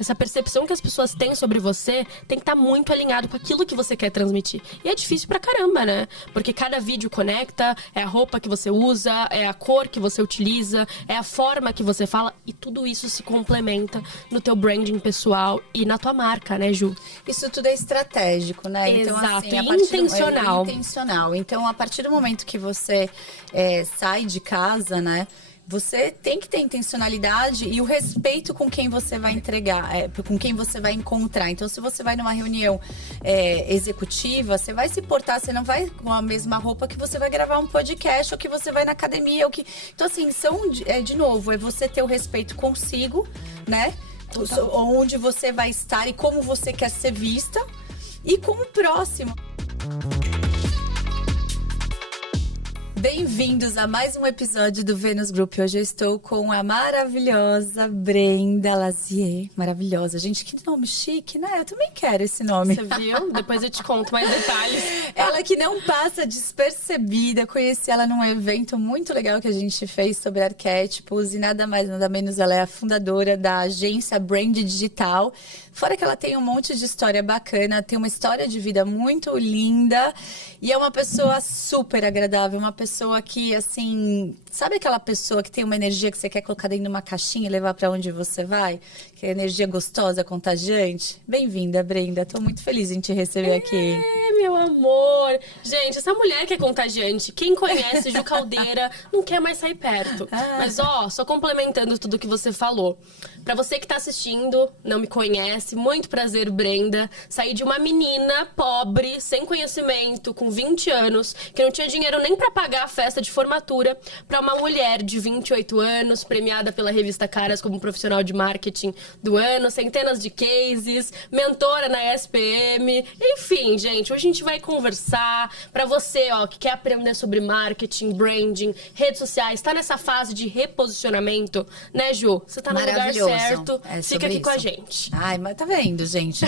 Essa percepção que as pessoas têm sobre você tem que estar muito alinhado com aquilo que você quer transmitir. E é difícil pra caramba, né? Porque cada vídeo conecta, é a roupa que você usa, é a cor que você utiliza, é a forma que você fala. E tudo isso se complementa no teu branding pessoal e na tua marca, né, Ju? Isso tudo é estratégico, né? Exato, então, assim, intencional. Intencional. Então, a partir do momento que você sai de casa, né? Você tem que ter intencionalidade e o respeito com quem você vai entregar, com quem você vai encontrar. Então, se você vai numa reunião executiva, você vai se portar, você não vai com a mesma roupa que você vai gravar um podcast ou que você vai na academia. Então, assim, de novo, é você ter o respeito consigo, né? Onde você vai estar e como você quer ser vista e com o próximo. Bem-vindos a mais um episódio do Vênus Group. Hoje eu estou com a maravilhosa Brenda Lazier. Maravilhosa. Gente, que nome chique, né? Eu também quero esse nome. Você viu? Depois eu te conto mais detalhes. Ela que não passa despercebida. Conheci ela num evento muito legal que a gente fez sobre arquétipos. E nada mais, nada menos, ela é a fundadora da agência Brand Digital. Fora que ela tem um monte de história bacana, tem uma história de vida muito linda. E é uma pessoa super agradável, uma pessoa que, assim... Sabe aquela pessoa que tem uma energia que você quer colocar dentro de uma caixinha e levar para onde você vai? Que é energia gostosa, contagiante? Bem-vinda, Brenda. Tô muito feliz em te receber aqui. Meu amor. Gente, essa mulher que é contagiante, quem conhece Ju Caldeira não quer mais sair perto. Mas, só complementando tudo que você falou. Pra você que tá assistindo, não me conhece, muito prazer, Brenda. Saí de uma menina pobre, sem conhecimento, com 20 anos, que não tinha dinheiro nem pra pagar a festa de formatura, pra uma mulher de 28 anos, premiada pela revista Caras como profissional de marketing do ano, centenas de cases, mentora na SPM. Enfim, gente, hoje a gente vai conversar. Pra você, que quer aprender sobre marketing, branding, redes sociais, tá nessa fase de reposicionamento, né, Ju? Você tá no lugar certo. Fica aqui com a gente. Ai, mas tá vendo, gente?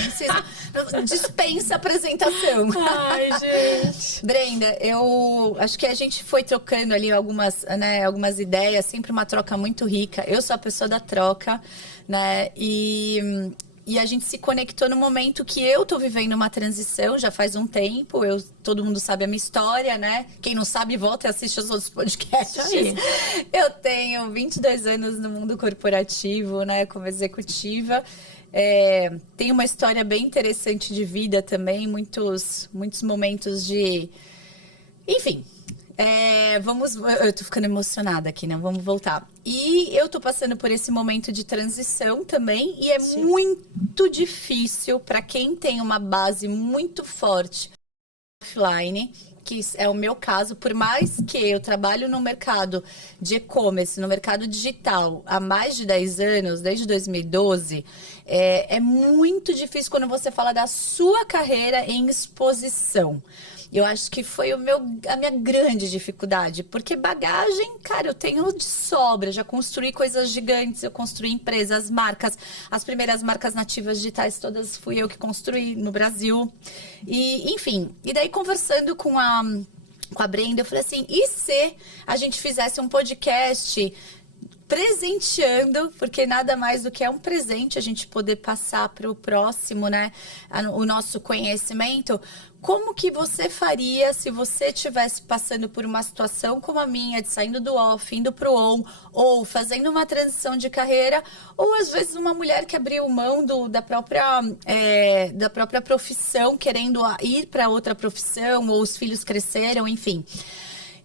Não dispensa apresentação. Ai, gente. Brenda, eu acho que a gente foi trocando ali algumas ideias, sempre uma troca muito rica. Eu sou a pessoa da troca, né? E a gente se conectou no momento que eu tô vivendo uma transição, já faz um tempo. Todo mundo sabe a minha história, né? Quem não sabe, volta e assiste os outros podcasts. Eu tenho 22 anos no mundo corporativo, né? Como executiva. Tenho uma história bem interessante de vida também. Muitos momentos de... Enfim... eu tô ficando emocionada aqui, né? Vamos voltar. E eu tô passando por esse momento de transição também. E é muito difícil para quem tem uma base muito forte offline, que é o meu caso. Por mais que eu trabalho no mercado de e-commerce, no mercado digital, há mais de 10 anos, desde 2012, é muito difícil quando você fala da sua carreira em exposição. Eu acho que foi a minha grande dificuldade, porque bagagem, cara, eu tenho de sobra, já construí coisas gigantes, eu construí empresas, marcas, as primeiras marcas nativas digitais todas fui eu que construí no Brasil, e enfim, e daí conversando com a Brenda, eu falei assim, e se a gente fizesse um podcast presenteando, porque nada mais do que é um presente a gente poder passar para o próximo, né, o nosso conhecimento. Como que você faria se você estivesse passando por uma situação como a minha, de saindo do off, indo pro on, ou fazendo uma transição de carreira, ou às vezes uma mulher que abriu mão da própria profissão, querendo ir para outra profissão, ou os filhos cresceram, enfim.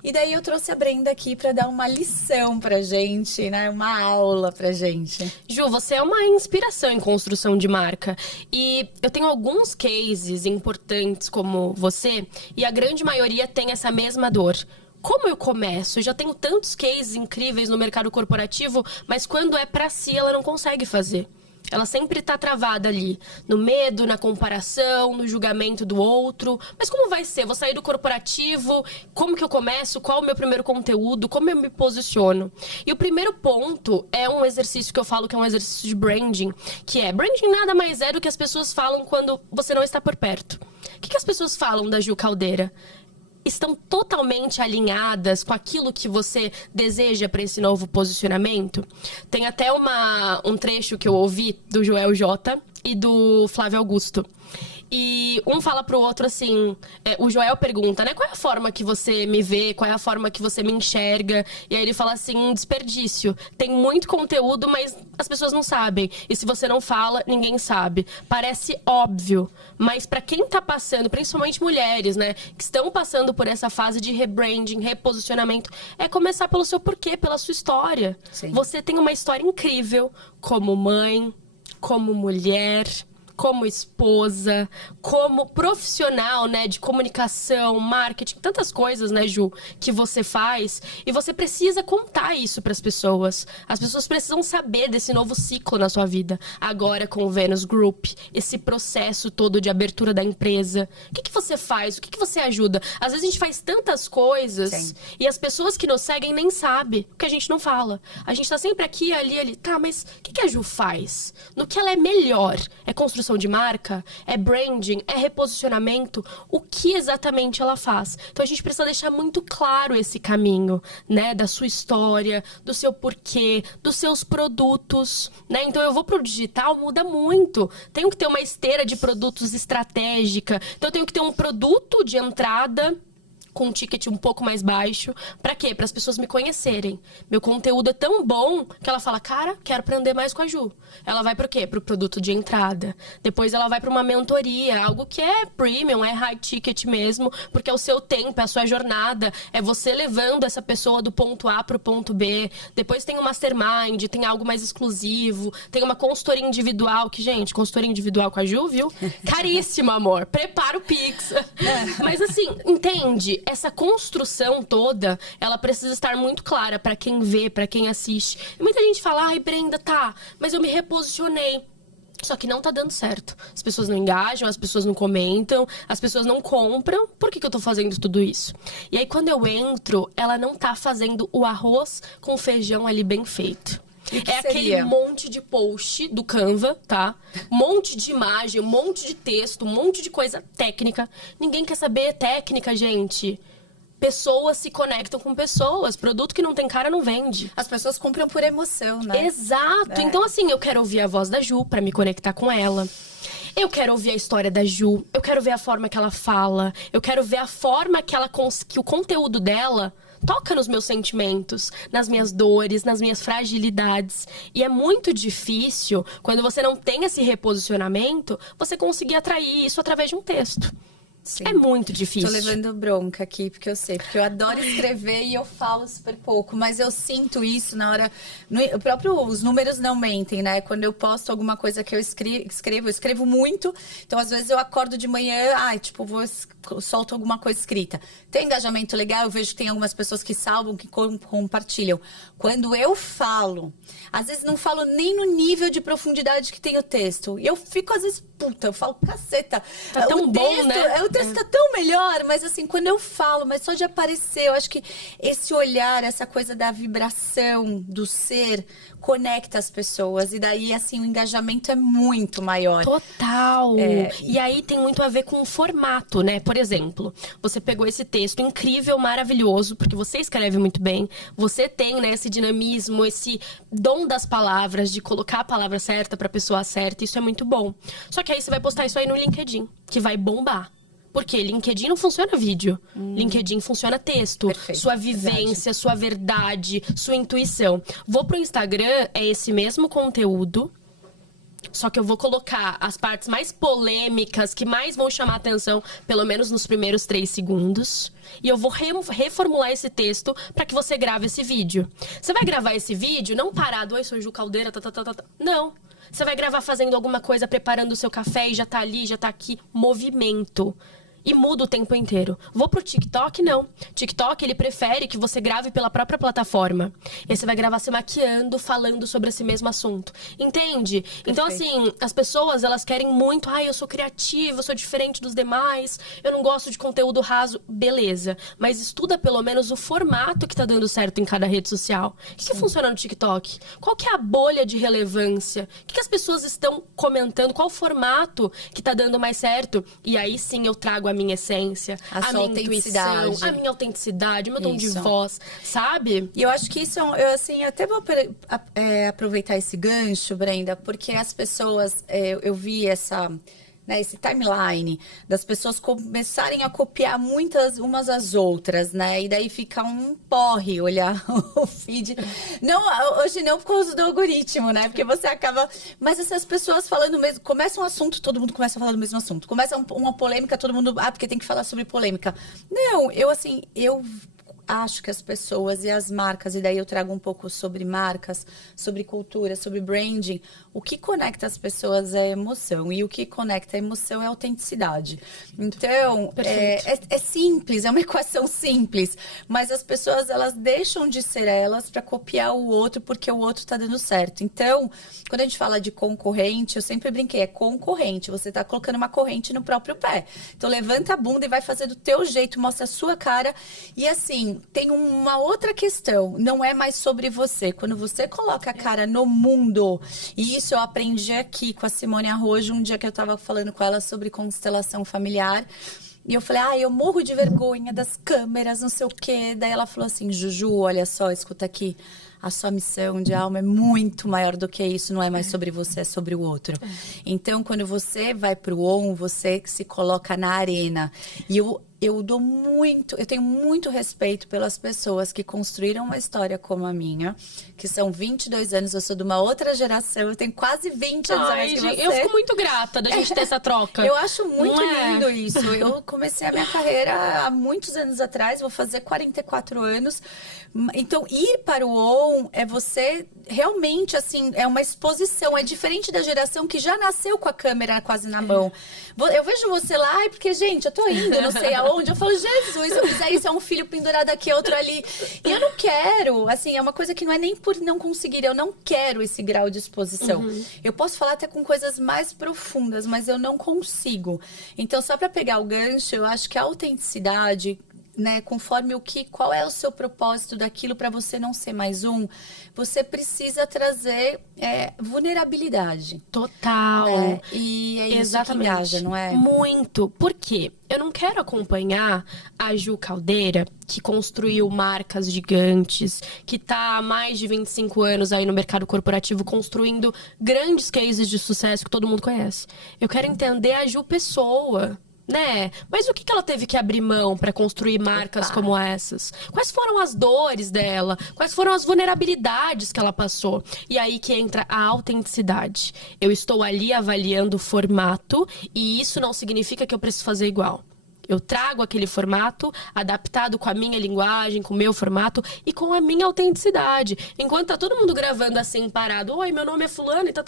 E daí eu trouxe a Brenda aqui para dar uma lição pra gente, né? Uma aula pra gente. Ju, você é uma inspiração em construção de marca. E eu tenho alguns cases importantes como você, e a grande maioria tem essa mesma dor. Como eu começo? Eu já tenho tantos cases incríveis no mercado corporativo, mas quando é pra si, ela não consegue fazer. Ela sempre tá travada ali, no medo, na comparação, no julgamento do outro. Mas como vai ser? Vou sair do corporativo? Como que eu começo? Qual o meu primeiro conteúdo? Como eu me posiciono? E o primeiro ponto é um exercício que eu falo que é um exercício de branding, que é, branding nada mais é do que as pessoas falam quando você não está por perto. O que as pessoas falam da Ju Caldeira? estão totalmente alinhadas com aquilo que você deseja para esse novo posicionamento? Tem até um trecho que eu ouvi do Joel J e do Flávio Augusto. E um fala pro outro assim, o Joel pergunta, né? Qual é a forma que você me vê? Qual é a forma que você me enxerga? E aí ele fala assim, um desperdício. Tem muito conteúdo, mas as pessoas não sabem. E se você não fala, ninguém sabe. Parece óbvio, mas pra quem tá passando, principalmente mulheres, né? Que estão passando por essa fase de rebranding, reposicionamento, é começar pelo seu porquê, pela sua história. Sim. Você tem uma história incrível como mãe, como mulher, como esposa, como profissional, né, de comunicação, marketing, tantas coisas, né, Ju, que você faz. E você precisa contar isso para as pessoas. As pessoas precisam saber desse novo ciclo na sua vida. Agora com o Venus Group, esse processo todo de abertura da empresa. O que você faz? O que você ajuda? Às vezes a gente faz tantas coisas. Sim. E as pessoas que nos seguem nem sabem, porque a gente não fala. A gente tá sempre aqui, ali. Tá, mas o que a Ju faz? No que ela é melhor? É construção de marca, é branding, é reposicionamento, o que exatamente ela faz. Então a gente precisa deixar muito claro esse caminho, né, da sua história, do seu porquê, dos seus produtos, né? Então eu vou pro digital, muda muito. Tenho que ter uma esteira de produtos estratégica. Então eu tenho que ter um produto de entrada com um ticket um pouco mais baixo. Pra quê? Para as pessoas me conhecerem. Meu conteúdo é tão bom que ela fala, cara, quero aprender mais com a Ju. Ela vai pro quê? Pro produto de entrada. Depois ela vai pra uma mentoria, algo que é premium, é high ticket mesmo, porque é o seu tempo, é a sua jornada, é você levando essa pessoa do ponto A pro ponto B. Depois tem o mastermind, tem algo mais exclusivo, tem uma consultoria individual, que, gente, consultoria individual com a Ju, viu? Caríssimo, amor. Prepara o Pix. Mas assim, entende? Essa construção toda, ela precisa estar muito clara pra quem vê, pra quem assiste. E muita gente fala, ai, Brenda, tá, mas eu me reposicionei. Só que não tá dando certo. As pessoas não engajam, as pessoas não comentam, as pessoas não compram. Por que eu tô fazendo tudo isso? E aí, quando eu entro, ela não tá fazendo o arroz com feijão ali bem feito. É aquele monte de post do Canva, tá? Monte de imagem, um monte de texto, um monte de coisa técnica. Ninguém quer saber técnica, gente. Pessoas se conectam com pessoas. Produto que não tem cara não vende. As pessoas compram por emoção, né? Exato. Então, assim, eu quero ouvir a voz da Ju pra me conectar com ela. Eu quero ouvir a história da Ju. Eu quero ver a forma que ela fala. Eu quero ver a forma que que o conteúdo dela toca nos meus sentimentos, nas minhas dores, nas minhas fragilidades. E é muito difícil, quando você não tem esse reposicionamento, você conseguir atrair isso através de um texto. Sim. É muito difícil. Tô levando bronca aqui, porque eu sei. Porque eu adoro escrever e eu falo super pouco. Mas eu sinto isso na hora... os números não mentem, né? Quando eu posto alguma coisa que eu escrevo muito. Então, às vezes, eu acordo de manhã... solto alguma coisa escrita. Tem engajamento legal, eu vejo que tem algumas pessoas que salvam, que compartilham. Quando eu falo, às vezes não falo nem no nível de profundidade que tem o texto. E eu fico, às vezes, eu falo, caceta. Tá tão bom, né? O texto tá tão melhor, mas assim, quando eu falo, mas só de aparecer, eu acho que esse olhar, essa coisa da vibração, do ser, conecta as pessoas. E daí, assim, o engajamento é muito maior. Total! E aí tem muito a ver com o formato, né? Por exemplo, você pegou esse texto incrível, maravilhoso, porque você escreve muito bem, você tem, né, esse dinamismo, esse dom das palavras, de colocar a palavra certa pra pessoa certa, isso é muito bom. Só que aí você vai postar isso aí no LinkedIn, que vai bombar. Porque LinkedIn não funciona vídeo. LinkedIn funciona texto. Perfeito, sua vivência, sua verdade, sua intuição. Vou pro Instagram, é esse mesmo conteúdo. Só que eu vou colocar as partes mais polêmicas, que mais vão chamar a atenção, pelo menos nos primeiros 3 segundos. E eu vou reformular esse texto para que você grave esse vídeo. Você vai gravar esse vídeo não parado, oi, sou Ju Caldeira, Não. Você vai gravar fazendo alguma coisa, preparando o seu café e já tá ali, já tá aqui. Movimento. E muda o tempo inteiro. Vou pro TikTok? Não. TikTok, ele prefere que você grave pela própria plataforma. E aí você vai gravar se maquiando, falando sobre esse mesmo assunto. Entende? Perfeito. Então, assim, as pessoas, elas querem muito... eu sou criativa, eu sou diferente dos demais, eu não gosto de conteúdo raso. Beleza. Mas estuda pelo menos o formato que tá dando certo em cada rede social. O que funciona no TikTok? Qual que é a bolha de relevância? O que as pessoas estão comentando? Qual o formato que tá dando mais certo? E aí, sim, eu trago a minha essência, a minha intuição, a minha autenticidade, o meu tom de voz, sabe? E eu acho que isso, eu assim, até vou aproveitar esse gancho, Brenda, porque as pessoas, eu vi esse timeline das pessoas começarem a copiar muitas umas às outras, né? E daí fica um porre olhar o feed. Não, hoje não por causa do algoritmo, né? Porque você acaba... Mas essas pessoas falando mesmo... Começa um assunto, todo mundo começa a falar do mesmo assunto. Começa uma polêmica, todo mundo... porque tem que falar sobre polêmica. Não, eu acho que as pessoas e as marcas, e daí eu trago um pouco sobre marcas, sobre cultura, sobre branding, o que conecta as pessoas é emoção, e o que conecta a emoção é a autenticidade. Então, é simples, é uma equação simples, mas as pessoas, elas deixam de ser elas para copiar o outro, porque o outro tá dando certo. Então, quando a gente fala de concorrente, eu sempre brinquei, é concorrente, você tá colocando uma corrente no próprio pé. Então, levanta a bunda e vai fazer do teu jeito, mostra a sua cara, e assim, tem uma outra questão, não é mais sobre você. Quando você coloca a cara no mundo, e isso eu aprendi aqui com a Simone Arrojo, um dia que eu tava falando com ela sobre constelação familiar, e eu falei, eu morro de vergonha das câmeras, não sei o quê. Daí ela falou assim, Juju, olha só, escuta aqui, a sua missão de alma é muito maior do que isso, não é mais sobre você, é sobre o outro. Então, quando você vai pro ON, você se coloca na arena. E eu tenho muito respeito pelas pessoas que construíram uma história como a minha, que são 22 anos, eu sou de uma outra geração, eu tenho quase 20 anos a mais que você. Eu fico muito grata da gente ter essa troca. Eu acho muito lindo isso. Eu comecei a minha carreira há muitos anos atrás, vou fazer 44 anos. Então, ir para o ON é você realmente, assim, é uma exposição. É diferente da geração que já nasceu com a câmera quase na mão. Eu vejo você lá, porque, gente, eu tô indo, não sei aonde. Eu falo, Jesus, se eu fizer isso, é um filho pendurado aqui, outro ali. E eu não quero, assim, é uma coisa que não é nem por não conseguir. Eu não quero esse grau de exposição. Eu posso falar até com coisas mais profundas, mas eu não consigo. Então, só para pegar o gancho, eu acho que a autenticidade, né, conforme qual é o seu propósito daquilo para você não ser mais você precisa trazer vulnerabilidade. Total. Né? E é isso que engaja, não é? Muito. Por quê? Eu não quero acompanhar a Ju Caldeira, que construiu marcas gigantes, que tá há mais de 25 anos aí no mercado corporativo construindo grandes cases de sucesso que todo mundo conhece. Eu quero entender a Ju pessoa, né? Mas o que ela teve que abrir mão para construir marcas como essas? Quais foram as dores dela? Quais foram as vulnerabilidades que ela passou? E aí que entra a autenticidade. Eu estou ali avaliando o formato e isso não significa que eu preciso fazer igual. Eu trago aquele formato adaptado com a minha linguagem, com o meu formato e com a minha autenticidade. Enquanto tá todo mundo gravando assim, parado. Oi, meu nome é fulano e tá.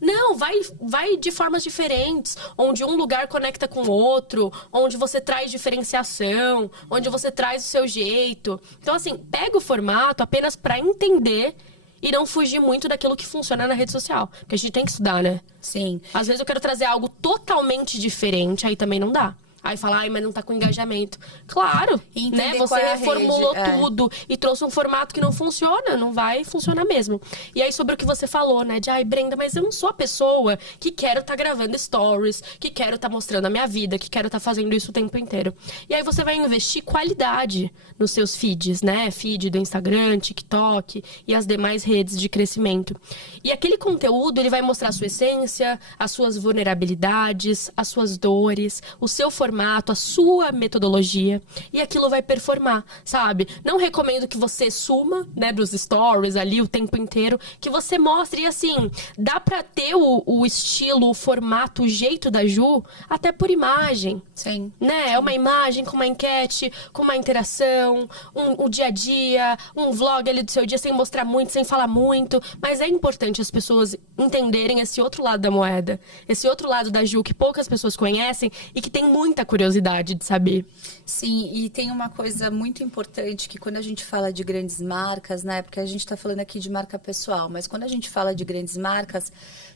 Não, vai de formas diferentes. Onde um lugar conecta com o outro. Onde você traz diferenciação. Onde você traz o seu jeito. Então, assim, pega o formato apenas pra entender e não fugir muito daquilo que funciona na rede social. Porque a gente tem que estudar, né? Sim. Às vezes eu quero trazer algo totalmente diferente, aí também não dá. Aí fala, mas não tá com engajamento. Claro, né? Você reformulou tudo e trouxe um formato que não funciona, não vai funcionar mesmo. E aí, sobre o que você falou, né? De, Brenda, mas eu não sou a pessoa que quero estar gravando stories, que quero estar mostrando a minha vida, que quero estar fazendo isso o tempo inteiro. E aí você vai investir qualidade nos seus feeds, né? Feed do Instagram, TikTok e as demais redes de crescimento. E aquele conteúdo, ele vai mostrar a sua essência, as suas vulnerabilidades, as suas dores, o seu formato, a sua metodologia, e aquilo vai performar, sabe? Não recomendo que você suma, né, dos stories ali o tempo inteiro, que você mostre, e assim, dá pra ter o estilo, o formato, o jeito da Ju, até por imagem. Sim. Né? É uma imagem com uma enquete, com uma interação, o dia a dia, um vlog ali do seu dia, sem mostrar muito, sem falar muito, mas é importante as pessoas entenderem esse outro lado da moeda, esse outro lado da Ju que poucas pessoas conhecem e que tem muita curiosidade de saber. Sim, e tem uma coisa muito importante que quando a gente fala de grandes marcas, né? Porque a gente está falando aqui de marca pessoal, mas quando a gente fala de grandes marcas,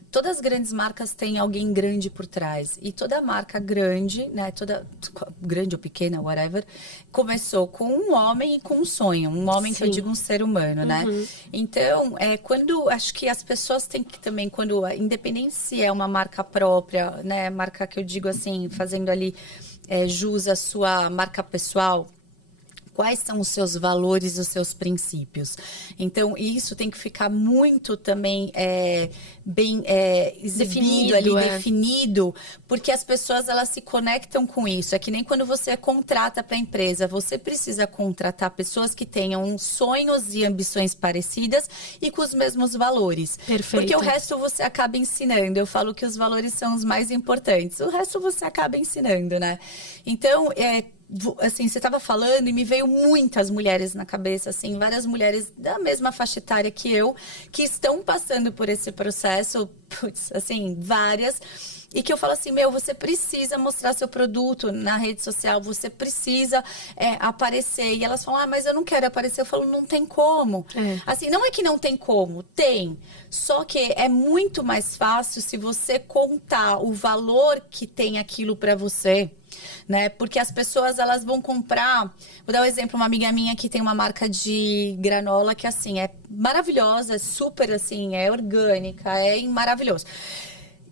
todas as grandes marcas têm alguém grande por trás. E toda marca grande, né? Toda grande ou pequena, whatever, começou com um homem e com um sonho. Um homem, que eu digo um ser humano, né? Então, quando acho que as pessoas têm que também, quando independente se é uma marca própria, né? Marca que eu digo assim, fazendo ali jus, a sua marca pessoal? Quais são os seus valores, os seus princípios? Então, isso tem que ficar muito também bem exibido definido, porque as pessoas, elas se conectam com isso. É que nem quando você contrata para a empresa, você precisa contratar pessoas que tenham sonhos e ambições parecidas e com os mesmos valores. Perfeito. Porque o resto você acaba ensinando. Eu falo que os valores são os mais importantes. O resto você acaba ensinando, né? Então, assim, você estava falando e me veio muitas mulheres na cabeça, assim, várias mulheres da mesma faixa etária que eu, que estão passando por esse processo, assim, várias. E que eu falo assim, você precisa mostrar seu produto na rede social, você precisa aparecer. E elas falam, mas eu não quero aparecer. Eu falo, não tem como. Assim, não é que não tem como, tem. Só que é muito mais fácil se você contar o valor que tem aquilo para você. Né? Porque as pessoas, elas vão comprar. Vou dar um exemplo, uma amiga minha que tem uma marca de granola que, assim, é maravilhosa, é super, assim, é orgânica, é maravilhoso.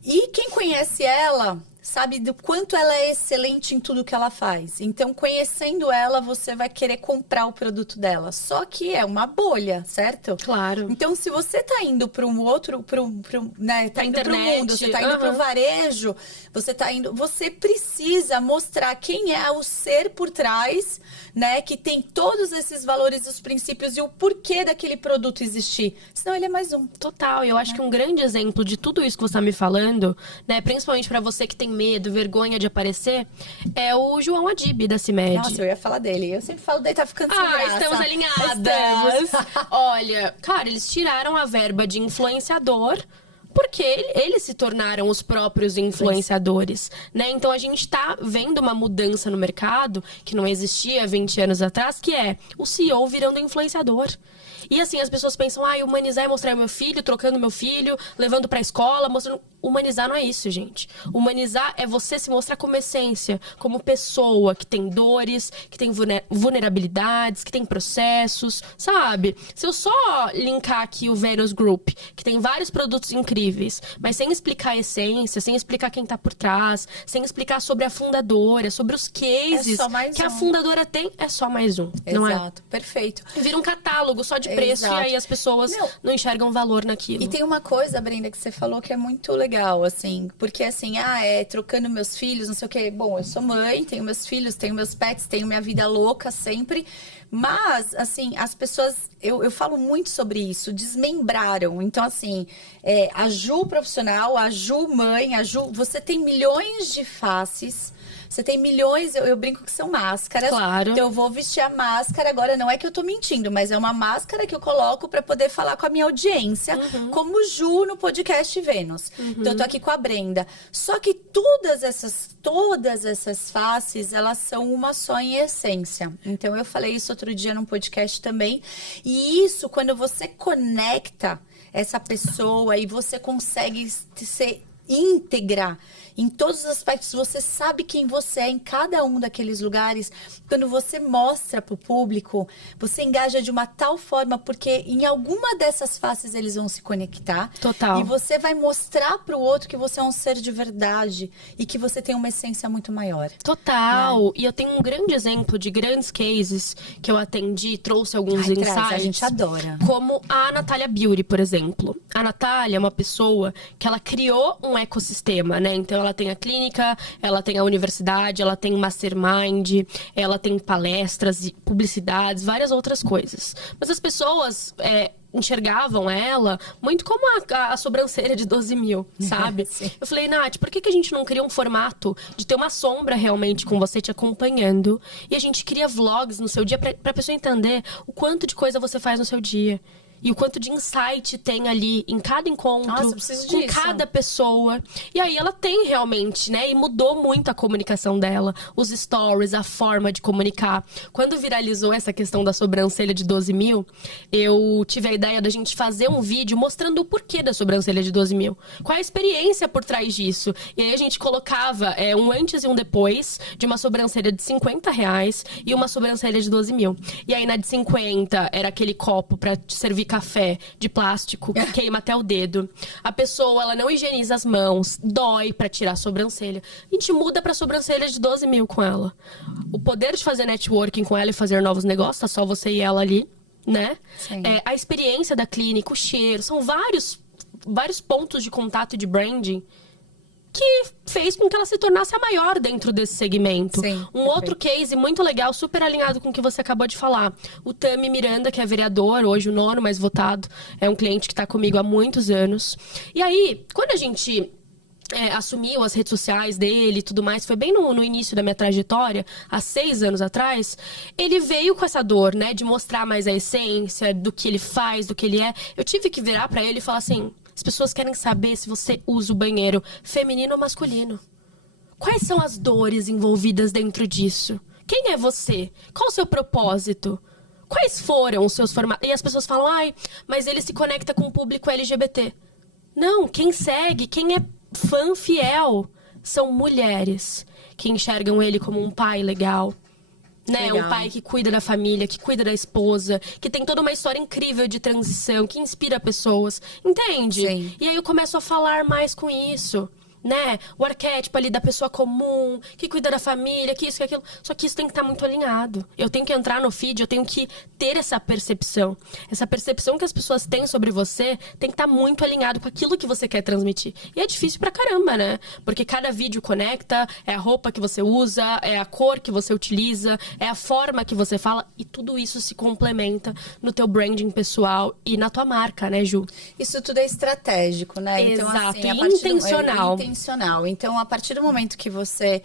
E quem conhece ela sabe do quanto ela é excelente em tudo que ela faz. Então, conhecendo ela, você vai querer comprar o produto dela. Só que é uma bolha, certo? Claro. Então, se você tá indo para um outro, né, tá indo para o mundo, você tá indo para o varejo, você precisa mostrar quem é o ser por trás, né, que tem todos esses valores, os princípios e o porquê daquele produto existir. Senão ele é mais um. Total. Eu acho que um grande exemplo de tudo isso que você tá me falando, né, principalmente para você que tem medo, vergonha de aparecer, é o João Adib, da CIMED. Nossa, eu ia falar dele. Eu sempre falo dele, tá ficando sem graça. Estamos alinhadas. Olha, cara, eles tiraram a verba de influenciador porque eles se tornaram os próprios influenciadores, né? Então, a gente tá vendo uma mudança no mercado que não existia 20 anos atrás, que é o CEO virando influenciador. E assim, as pessoas pensam, humanizar é mostrar meu filho, trocando meu filho, levando pra escola, mostrando... Humanizar não é isso, gente. Humanizar é você se mostrar como essência, como pessoa que tem dores, que tem vulnerabilidades, que tem processos, sabe? Se eu só linkar aqui o Venus Group, que tem vários produtos incríveis, mas sem explicar a essência, sem explicar quem tá por trás, sem explicar sobre a fundadora, sobre os cases que a fundadora tem, é só mais um, não é? Exato, perfeito. Vira um catálogo só de preço. Exato. E aí as pessoas não enxergam valor naquilo. E tem uma coisa, Brenda, que você falou que é muito legal, assim, porque assim, trocando meus filhos, não sei o quê. Bom, eu sou mãe, tenho meus filhos, tenho meus pets, tenho minha vida louca sempre, mas, assim, as pessoas, eu falo muito sobre isso, desmembraram. Então, assim, a Ju profissional, a Ju mãe, a Ju, você tem milhões de faces. Você tem milhões, eu brinco que são máscaras. Claro. Então eu vou vestir a máscara agora, não é que eu tô mentindo, mas é uma máscara que eu coloco pra poder falar com a minha audiência, como Ju no podcast Vênus. Então eu tô aqui com a Brenda. Só que todas essas faces, elas são uma só em essência. Então eu falei isso outro dia num podcast também. E isso, quando você conecta essa pessoa e você consegue ser íntegra em todos os aspectos, você sabe quem você é em cada um daqueles lugares. Quando você mostra para o público, você engaja de uma tal forma, porque em alguma dessas faces eles vão se conectar. Total. E você vai mostrar para o outro que você é um ser de verdade e que você tem uma essência muito maior. Total. E eu tenho um grande exemplo de grandes cases que eu atendi, trouxe alguns insights. A gente adora. Como a Natália Beauty, por exemplo. A Natália é uma pessoa que ela criou um ecossistema, né? Então, ela tem a clínica, ela tem a universidade, ela tem mastermind, ela tem palestras, publicidades, várias outras coisas. Mas as pessoas enxergavam ela muito como a sobrancelha de 12 mil, sabe? Eu falei, Nath, por que a gente não cria um formato de ter uma sombra realmente com você te acompanhando? E a gente cria vlogs no seu dia pra pessoa entender o quanto de coisa você faz no seu dia. E o quanto de insight tem ali em cada encontro, com cada pessoa. E aí ela tem realmente, né? E mudou muito a comunicação dela. Os stories, a forma de comunicar. Quando viralizou essa questão da sobrancelha de 12 mil, eu tive a ideia da gente fazer um vídeo mostrando o porquê da sobrancelha de 12 mil. Qual é a experiência por trás disso. E aí a gente colocava um antes e um depois de uma sobrancelha de R$50 e uma sobrancelha de 12 mil. E aí na de 50 era aquele copo pra te servir café de plástico que queima até o dedo. A pessoa, ela não higieniza as mãos, dói pra tirar a sobrancelha. A gente muda pra sobrancelha de 12 mil com ela. O poder de fazer networking com ela e fazer novos negócios, tá só você e ela ali, né? A experiência da clínica, o cheiro, são vários pontos de contato e de branding que fez com que ela se tornasse a maior dentro desse segmento. Outro case muito legal, super alinhado com o que você acabou de falar. O Tami Miranda, que é vereador, hoje o 9º mais votado, é um cliente que está comigo há muitos anos. E aí, quando a gente assumiu as redes sociais dele e tudo mais, foi bem no início da minha trajetória, há 6 anos atrás, ele veio com essa dor, né, de mostrar mais a essência do que ele faz, do que ele é. Eu tive que virar para ele e falar assim: as pessoas querem saber se você usa o banheiro feminino ou masculino. Quais são as dores envolvidas dentro disso? Quem é você? Qual o seu propósito? Quais foram os seus formatos? E as pessoas falam: ai, mas ele se conecta com o público LGBT. Não, quem segue, quem é fã fiel, são mulheres que enxergam ele como um pai legal. Né? Um pai que cuida da família, que cuida da esposa, que tem toda uma história incrível de transição, que inspira pessoas. Entende? Sim. E aí eu começo a falar mais com isso. Né? O arquétipo ali da pessoa comum, que cuida da família, que isso, que aquilo. Só que isso tem que estar muito alinhado. Eu tenho que entrar no feed, eu tenho que ter essa percepção. Essa percepção que as pessoas têm sobre você tem que estar muito alinhado com aquilo que você quer transmitir. E é difícil pra caramba, né? Porque cada vídeo conecta, é a roupa que você usa, é a cor que você utiliza, é a forma que você fala. E tudo isso se complementa no teu branding pessoal e na tua marca, né, Ju? Isso tudo é estratégico, né? Exato, então, assim, intencional. Então, a partir do momento que você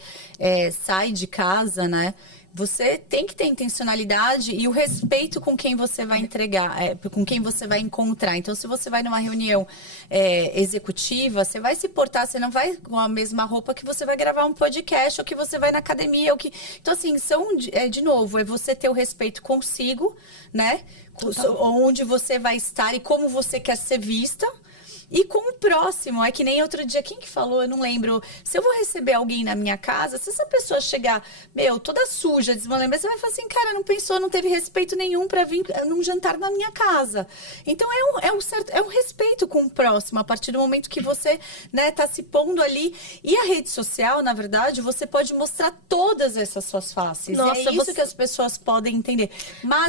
sai de casa, né? Você tem que ter intencionalidade e o respeito com quem você vai entregar, com quem você vai encontrar. Então, se você vai numa reunião executiva, você vai se portar, você não vai com a mesma roupa que você vai gravar um podcast ou que você vai na academia. Então, assim, de novo, é você ter o respeito consigo, né? Onde você vai estar e como você quer ser vista. E com o próximo, é que nem outro dia, quem que falou, eu não lembro. Se eu vou receber alguém na minha casa, se essa pessoa chegar, toda suja, desmalembrada, você vai falar assim, cara, não pensou, não teve respeito nenhum pra vir num jantar na minha casa. Então, é um respeito com o próximo, a partir do momento que você, né, tá se pondo ali. E a rede social, na verdade, você pode mostrar todas essas suas faces. Nossa, e é isso que as pessoas podem entender. Mas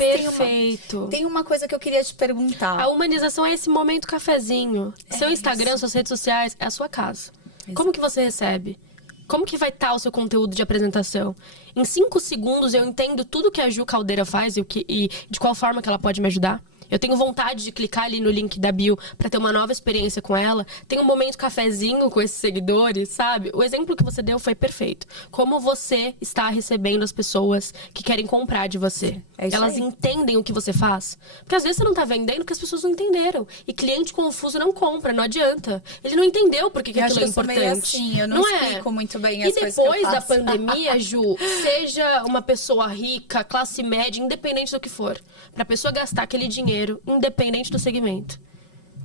tem uma coisa que eu queria te perguntar. A humanização é esse momento cafezinho. Seu Instagram, suas redes sociais, é a sua casa. Exato. Como que você recebe? Como que vai estar o seu conteúdo de apresentação? Em 5 segundos eu entendo tudo que a Ju Caldeira faz e de qual forma que ela pode me ajudar. Eu tenho vontade de clicar ali no link da bio pra ter uma nova experiência com ela. Tem um momento cafezinho com esses seguidores, sabe? O exemplo que você deu foi perfeito. Como você está recebendo as pessoas que querem comprar de você. Elas entendem o que você faz. Porque às vezes você não tá vendendo porque as pessoas não entenderam. E cliente confuso não compra, não adianta. Ele não entendeu por que aquilo é importante. Eu não explico muito bem as coisas que eu faço. E depois da pandemia, Ju, seja uma pessoa rica, classe média, independente do que for. Pra pessoa gastar aquele dinheiro, independente do segmento,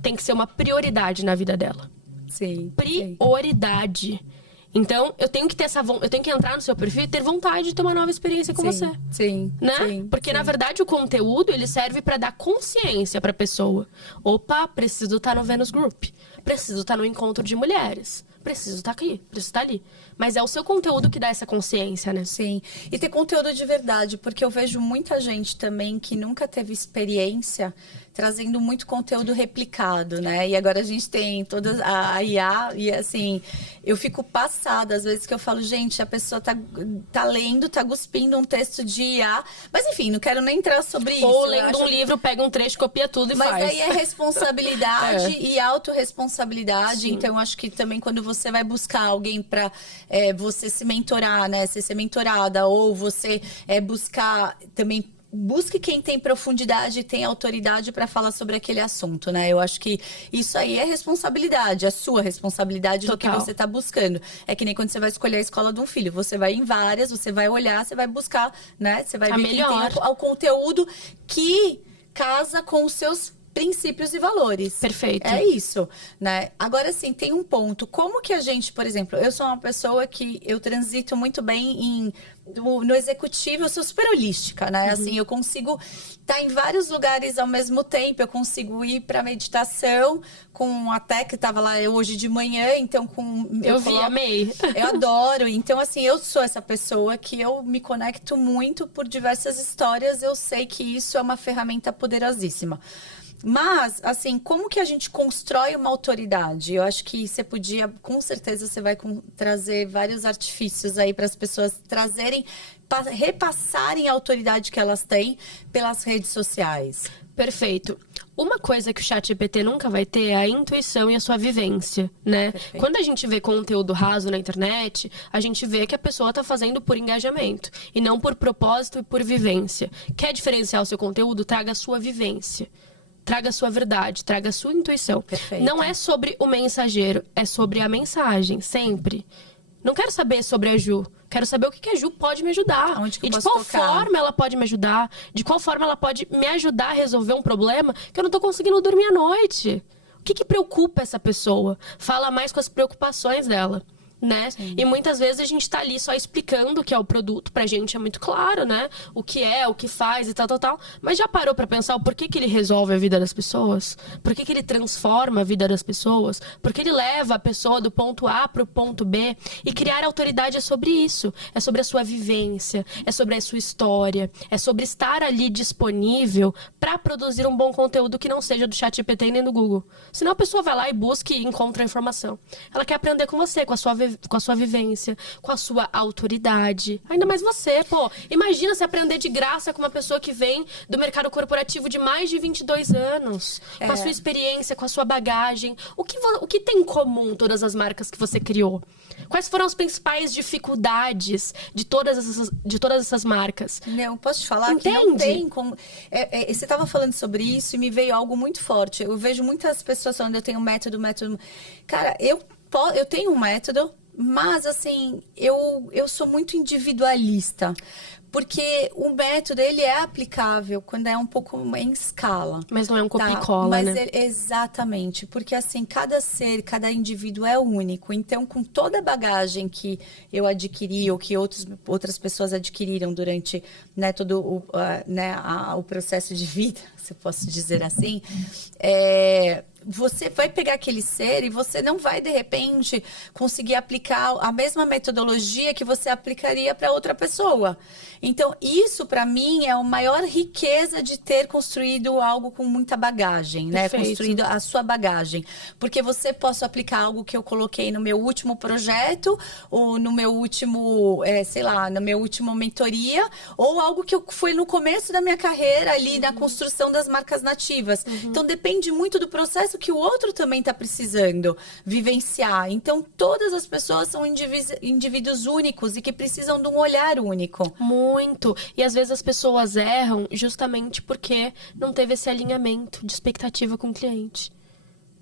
tem que ser uma prioridade na vida dela. Sim. Prioridade. Então, eu tenho que ter eu tenho que entrar no seu perfil e ter vontade de ter uma nova experiência com você. Sim. Né? Sim, porque, na verdade, o conteúdo, ele serve pra dar consciência pra pessoa. Opa, preciso estar no Venus Group. Preciso estar no encontro de mulheres. Preciso estar aqui, preciso estar ali. Mas é o seu conteúdo que dá essa consciência, né? Sim. E ter conteúdo de verdade, porque eu vejo muita gente também que nunca teve experiência trazendo muito conteúdo replicado, né? E agora a gente tem toda a IA e, assim, eu fico passada às vezes que eu falo, gente, a pessoa tá lendo, tá cuspindo um texto de IA. Mas, enfim, não quero nem entrar sobre isso. Ou lendo um livro, pega um trecho, copia tudo e faz. Mas aí é responsabilidade e autorresponsabilidade. Sim. Então, acho que também quando você vai buscar alguém para você se mentorar, né? Você ser mentorada, ou você buscar também. Busque quem tem profundidade e tem autoridade para falar sobre aquele assunto, né? Eu acho que isso aí é responsabilidade, é sua responsabilidade. Total. Do que você está buscando. É que nem quando você vai escolher a escola de um filho. Você vai em várias, você vai olhar, você vai buscar, né? Você vai ver quem tem o conteúdo que casa com os seus princípios e valores. Perfeito. É isso, né? Agora, sim, tem um ponto. Como que a gente, por exemplo, eu sou uma pessoa que eu transito muito bem no executivo, eu sou super holística, né? Assim, eu consigo estar em vários lugares ao mesmo tempo, eu consigo ir para meditação com até que estava lá hoje de manhã, então amei. Eu adoro. Então, assim, eu sou essa pessoa que eu me conecto muito por diversas histórias, eu sei que isso é uma ferramenta poderosíssima. Mas, assim, como que a gente constrói uma autoridade? Eu acho que você podia, com certeza, você vai trazer vários artifícios aí para as pessoas trazerem, repassarem a autoridade que elas têm pelas redes sociais. Perfeito. Uma coisa que o ChatGPT nunca vai ter é a intuição e a sua vivência, né? Perfeito. Quando a gente vê conteúdo raso na internet, a gente vê que a pessoa está fazendo por engajamento e não por propósito e por vivência. Quer diferenciar o seu conteúdo? Traga a sua vivência. Traga a sua verdade, traga a sua intuição. Perfeito. Não é sobre o mensageiro, é sobre a mensagem, sempre. Não quero saber sobre a Ju. Quero saber o que a Ju pode me ajudar. Onde que eu e de posso qual tocar? forma ela pode me ajudar. De qual forma ela pode me ajudar a resolver um problema que eu não tô conseguindo dormir à noite. O que preocupa essa pessoa? Fala mais com as preocupações dela. Né? E muitas vezes a gente tá ali só explicando o que é o produto. Pra gente é muito claro, né? O que é, o que faz e tal. Mas já parou pra pensar o porquê que ele resolve a vida das pessoas? Por que ele transforma a vida das pessoas? Porque ele leva a pessoa do ponto A pro ponto B. E criar autoridade é sobre isso. É sobre a sua vivência. É sobre a sua história. É sobre estar ali disponível pra produzir um bom conteúdo que não seja do ChatGPT nem do Google. Senão a pessoa vai lá e busca e encontra a informação. Ela quer aprender com você, com a sua vivência, com a sua autoridade. Ainda mais você, pô. Imagina se aprender de graça com uma pessoa que vem do mercado corporativo de mais de 22 anos. Com a sua experiência, com a sua bagagem. O que tem em comum todas as marcas que você criou? Quais foram as principais dificuldades de todas essas marcas? Não, posso te falar que não tem como... você estava falando sobre isso e me veio algo muito forte. Eu vejo muitas pessoas falando, eu tenho método... Cara, eu tenho um método, mas, assim, eu sou muito individualista. Porque o método, ele é aplicável quando é um pouco em escala. Mas não é um copia e cola, né? Exatamente. Porque, assim, cada ser, cada indivíduo é único. Então, com toda a bagagem que eu adquiri ou que outras pessoas adquiriram durante, né, todo o processo de vida, se eu posso dizer assim, você vai pegar aquele ser e você não vai, de repente, conseguir aplicar a mesma metodologia que você aplicaria para outra pessoa. Então, isso, para mim, é a maior riqueza de ter construído algo com muita bagagem, né? Perfeito. Construído a sua bagagem. Porque você pode aplicar algo que eu coloquei no meu último projeto, ou no meu último, no meu último mentoria, ou algo que foi no começo da minha carreira ali, na construção das marcas nativas. Então, depende muito do processo que o outro também está precisando vivenciar. Então, todas as pessoas são indivíduos únicos e que precisam de um olhar único. Muito. E às vezes as pessoas erram justamente porque não teve esse alinhamento de expectativa com o cliente.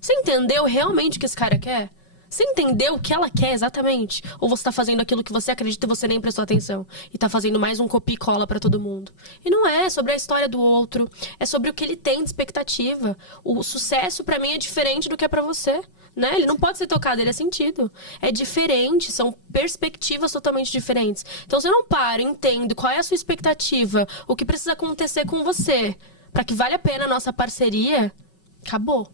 Você entendeu realmente o que esse cara quer? Você entendeu o que ela quer exatamente? Ou você tá fazendo aquilo que você acredita e você nem prestou atenção? E tá fazendo mais um copia e cola pra todo mundo? E não é sobre a história do outro. É sobre o que ele tem de expectativa. O sucesso pra mim é diferente do que é pra você. Né? Ele não pode ser tocado, ele é sentido. É diferente, são perspectivas totalmente diferentes. Então, se eu não paro, entendo qual é a sua expectativa, o que precisa acontecer com você, pra que vale a pena a nossa parceria, acabou.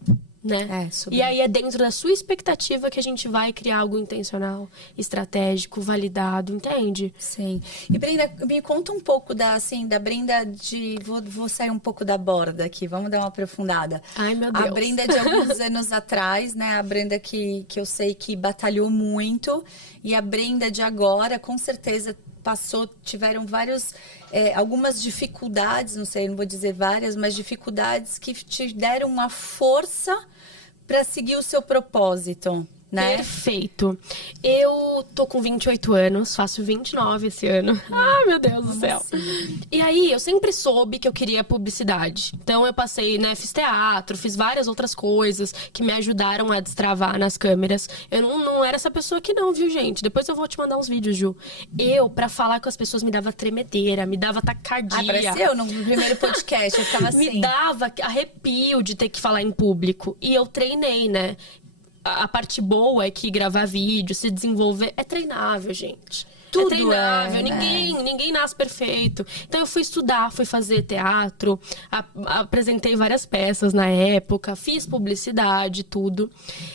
Né? E aí é dentro da sua expectativa que a gente vai criar algo intencional, estratégico, validado, entende? Sim. E Brenda, me conta um pouco da Brenda de... Vou sair um pouco da borda aqui, vamos dar uma aprofundada. Ai, meu Deus. A Brenda de alguns anos atrás, né? A Brenda que eu sei que batalhou muito. E a Brenda de agora, com certeza... tiveram algumas dificuldades, não vou dizer várias, mas dificuldades que te deram uma força para seguir o seu propósito, né? Perfeito. Eu tô com 28 anos, faço 29 esse ano. Ai, meu Deus do céu. Assim? E aí, eu sempre soube que eu queria publicidade. Então, eu passei, né, fiz teatro, fiz várias outras coisas que me ajudaram a destravar nas câmeras. Eu não era essa pessoa que não, viu, gente? Depois eu vou te mandar uns vídeos, Ju. Eu, pra falar com as pessoas, me dava tremedeira, me dava taquicardia. Ah, pareceu no primeiro podcast, eu ficava assim. Me dava arrepio de ter que falar em público. E eu treinei, né? A parte boa é que gravar vídeo, se desenvolver, é treinável, gente. Tudo é treinável, né? ninguém nasce perfeito. Então eu fui estudar, fui fazer teatro, apresentei várias peças na época, fiz publicidade, tudo.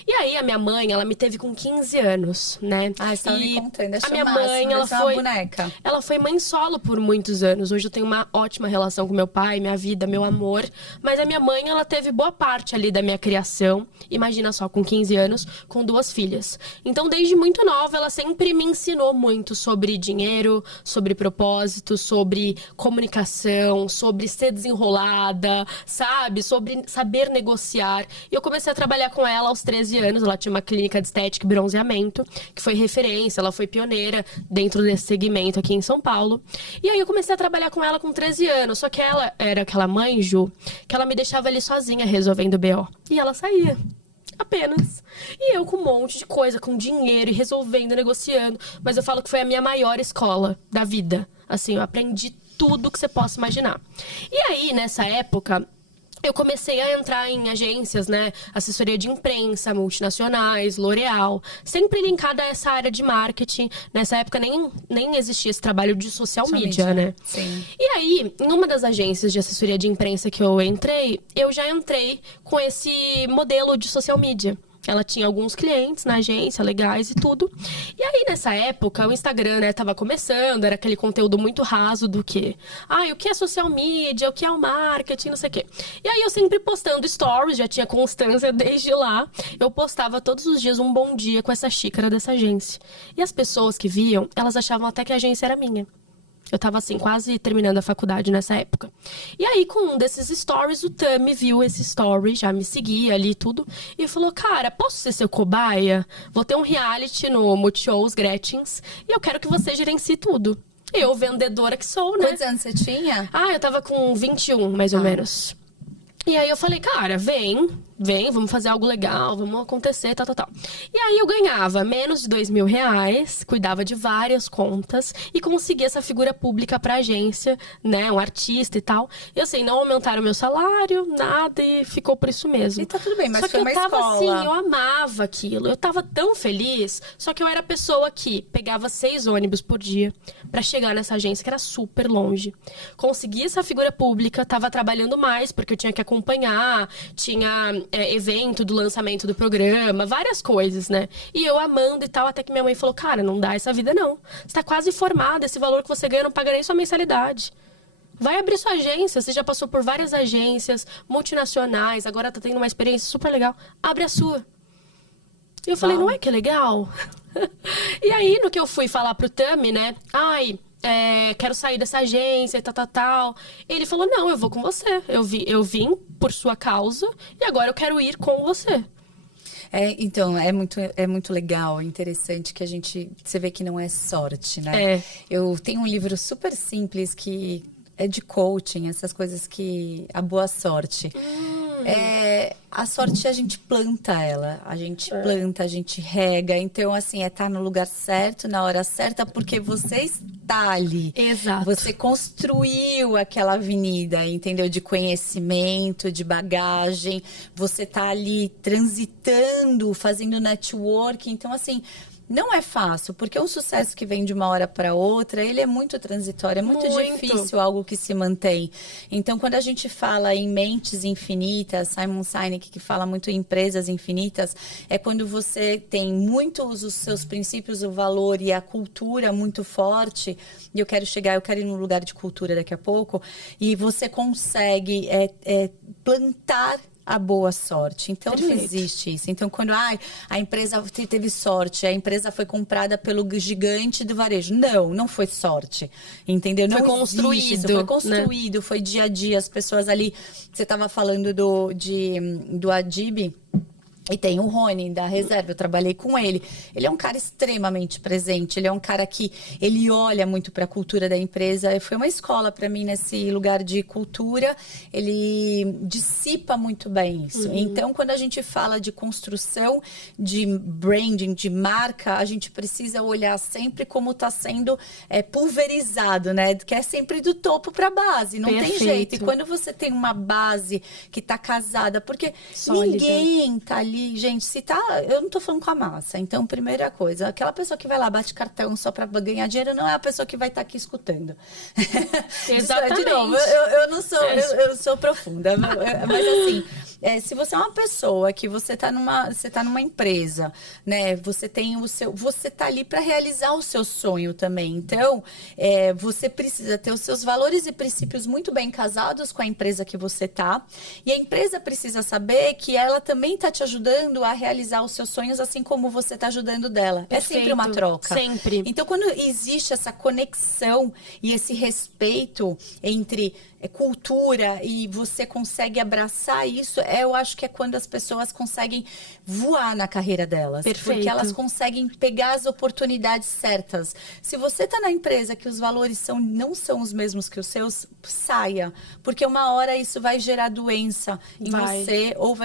E aí a minha mãe, ela me teve com 15 anos, né? Ah, você tava me contando, a minha mãe, ela foi boneca. Ela foi mãe solo por muitos anos. Hoje eu tenho uma ótima relação com meu pai, minha vida, meu amor. Mas a minha mãe, ela teve boa parte ali da minha criação. Imagina só, com 15 anos, com 2 filhas. Então, desde muito nova, ela sempre me ensinou muito sobre dinheiro, sobre propósito, sobre comunicação, sobre ser desenrolada, sabe? Sobre saber negociar. E eu comecei a trabalhar com ela aos 13 anos. Ela tinha uma clínica de estética e bronzeamento, que foi referência, ela foi pioneira dentro desse segmento aqui em São Paulo. E aí eu comecei a trabalhar com ela com 13 anos. Só que ela era aquela mãe, Ju, que ela me deixava ali sozinha resolvendo o BO. E ela saía. Apenas. E eu com um monte de coisa, com dinheiro e resolvendo, negociando. Mas eu falo que foi a minha maior escola da vida. Assim, eu aprendi tudo que você possa imaginar. E aí, nessa época, eu comecei a entrar em agências, né? Assessoria de imprensa, multinacionais, L'Oréal. Sempre linkada a essa área de marketing. Nessa época nem existia esse trabalho de social media, né? Sim. E aí, em uma das agências de assessoria de imprensa que eu entrei, eu já entrei com esse modelo de social media. Ela tinha alguns clientes na agência, legais e tudo. E aí, nessa época, o Instagram, né, tava começando, era aquele conteúdo muito raso do que... o que é social media, o que é o marketing, não sei o quê. E aí, eu sempre postando stories, já tinha constância desde lá. Eu postava todos os dias um bom dia com essa xícara dessa agência. E as pessoas que viam, elas achavam até que a agência era minha. Eu tava, assim, quase terminando a faculdade nessa época. E aí, com um desses stories, o Tami viu esse story, já me seguia ali e tudo. E falou, cara, posso ser seu cobaia? Vou ter um reality no Multishow, os Gretchens, e eu quero que você gerencie tudo. Eu, vendedora que sou, né? Quantos anos você tinha? Eu tava com 21, mais ou menos. E aí eu falei, cara, vem, vamos fazer algo legal, vamos acontecer, tal. E aí eu ganhava menos de R$2.000, cuidava de várias contas e conseguia essa figura pública pra agência, né, um artista e tal. E assim, não aumentaram o meu salário, nada, e ficou por isso mesmo. E tá tudo bem, mas só foi uma que eu tava escola. assim, eu amava aquilo, eu tava tão feliz, só que eu era a pessoa que pegava 6 ônibus por dia pra chegar nessa agência, que era super longe. Consegui essa figura pública, tava trabalhando mais, porque eu tinha que acompanhar, tinha evento do lançamento do programa, várias coisas, né? E eu amando e tal, até que minha mãe falou, cara, não dá essa vida não. Você tá quase formada, esse valor que você ganha não paga nem sua mensalidade. Vai abrir sua agência, você já passou por várias agências multinacionais, agora tá tendo uma experiência super legal. Abre a sua. E eu falei, não é que é legal? E aí, no que eu fui falar pro Tami, né? Quero sair dessa agência e tal. Ele falou, não, eu vou com você. Eu vim por sua causa e agora eu quero ir com você. Então, é muito legal, interessante que você vê que não é sorte, né? Eu tenho um livro super simples que é de coaching, essas coisas a boa sorte. A sorte a gente planta ela, a gente planta, a gente rega. Então, assim, estar no lugar certo, na hora certa, porque você está ali. Exato. Você construiu aquela avenida, entendeu? De conhecimento, de bagagem. Você está ali transitando, fazendo network. Então, assim, não é fácil, porque um sucesso que vem de uma hora para outra, ele é muito transitório, é muito difícil algo que se mantém. Então, quando a gente fala em mentes infinitas, Simon Sinek, que fala muito em empresas infinitas, é quando você tem muitos os seus princípios, o valor e a cultura muito forte, e eu quero ir num lugar de cultura daqui a pouco, e você consegue plantar a boa sorte. Então, não existe isso. Então, quando a empresa teve sorte, a empresa foi comprada pelo gigante do varejo. Não foi sorte. Entendeu? Foi não construído. Isso. Foi construído, né? Foi dia a dia. As pessoas ali... Você estava falando do Adib. E tem o Rony, da reserva, eu trabalhei com ele. Ele é um cara extremamente presente, ele é um cara que ele olha muito para a cultura da empresa. Foi uma escola para mim nesse lugar de cultura, ele dissipa muito bem isso. Então, quando a gente fala de construção, de branding, de marca, a gente precisa olhar sempre como está sendo pulverizado, né? Que é sempre do topo para a base, não tem jeito. E quando você tem uma base que está casada, porque Sólida. ninguém tá ali. Gente, se tá. Eu não tô falando com a massa. Então, primeira coisa, aquela pessoa que vai lá, bate cartão só pra ganhar dinheiro, não é a pessoa que vai estar aqui escutando. Exatamente. De novo, eu não sou. Eu sou profunda. Mas assim. Se você é uma pessoa que você tá numa empresa, né? Você tá ali para realizar o seu sonho também. Então, você precisa ter os seus valores e princípios muito bem casados com a empresa que você tá. E a empresa precisa saber que ela também tá te ajudando a realizar os seus sonhos, assim como você tá ajudando dela. Perfeito. É sempre uma troca. Sempre. Então, quando existe essa conexão e esse respeito entre cultura e você consegue abraçar isso, eu acho que é quando as pessoas conseguem voar na carreira delas. Perfeito. Porque elas conseguem pegar as oportunidades certas. Se você está na empresa que os valores não são os mesmos que os seus, saia. Porque uma hora isso vai gerar doença em você, ou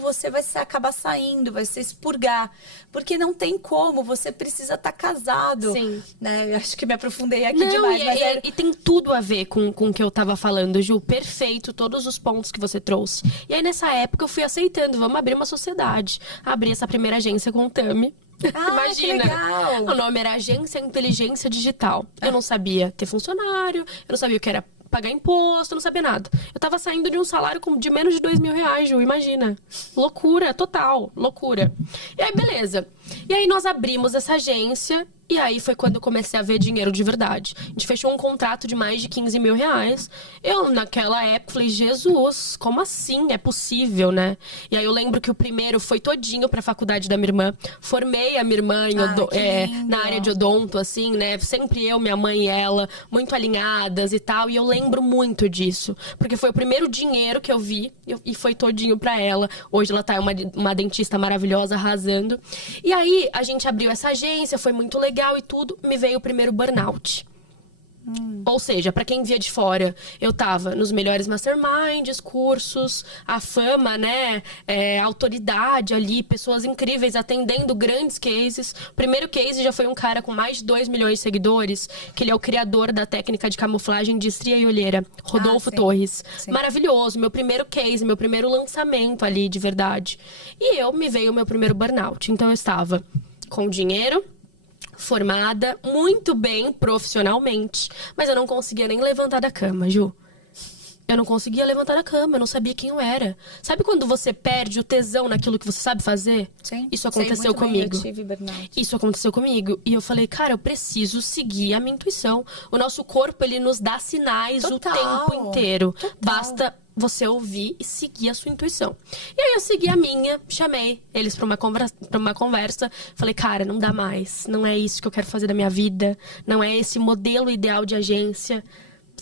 você vai acabar saindo, vai se expurgar. Porque não tem como, você precisa estar casado. Sim. Né? Eu acho que me aprofundei aqui demais. E tem tudo a ver com o que eu tava falando, Ju. Perfeito, todos os pontos que você trouxe. E aí, nessa época, eu fui aceitando. Vamos abrir uma sociedade. Abri essa primeira agência com o Tami. Imagina. Que legal. O nome era Agência Inteligência Digital. Eu não sabia ter funcionário, eu não sabia o que era pagar imposto, eu não sabia nada. Eu tava saindo de um salário de menos de R$2.000, Ju, imagina. Loucura, total, loucura. E aí, beleza. E aí, nós abrimos essa agência. E aí foi quando eu comecei a ver dinheiro de verdade. A gente fechou um contrato de mais de R$15.000. Eu, naquela época, falei, Jesus, como assim? É possível, né? E aí eu lembro que o primeiro foi todinho pra faculdade da minha irmã. Formei a minha irmã na área de odonto, assim, né? Sempre eu, minha mãe e ela, muito alinhadas e tal. E eu lembro muito disso. Porque foi o primeiro dinheiro que eu vi e foi todinho pra ela. Hoje ela tá uma dentista maravilhosa, arrasando. E aí a gente abriu essa agência, foi muito legal. E tudo, me veio o primeiro burnout. Ou seja, pra quem via de fora, eu tava nos melhores masterminds, cursos, a fama, né, autoridade ali, pessoas incríveis atendendo grandes cases. O primeiro case já foi um cara com mais de 2 milhões de seguidores, que ele é o criador da técnica de camuflagem de estria e olheira, Rodolfo Torres. Sim. Maravilhoso, meu primeiro case, meu primeiro lançamento ali, de verdade. E me veio o meu primeiro burnout. Então eu estava com dinheiro, formada, muito bem profissionalmente, mas eu não conseguia nem levantar da cama, Ju. Eu não conseguia levantar da cama, eu não sabia quem eu era. Sabe quando você perde o tesão naquilo que você sabe fazer? Sim. Isso aconteceu comigo. Eu tive burnout. Isso aconteceu comigo. E eu falei, cara, eu preciso seguir a minha intuição. O nosso corpo, ele nos dá sinais o tempo inteiro. Basta você ouvir e seguir a sua intuição. E aí eu segui a minha, chamei eles pra uma conversa. Falei, cara, não dá mais. Não é isso que eu quero fazer da minha vida. Não é esse modelo ideal de agência.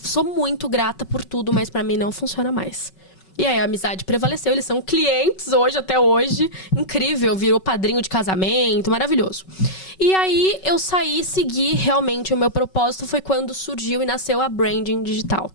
Sou muito grata por tudo, mas pra mim não funciona mais. E aí a amizade prevaleceu, eles são clientes hoje, até hoje. Incrível, virou padrinho de casamento, maravilhoso. E aí eu saí, segui realmente o meu propósito. Foi quando surgiu e nasceu a Branding Digital.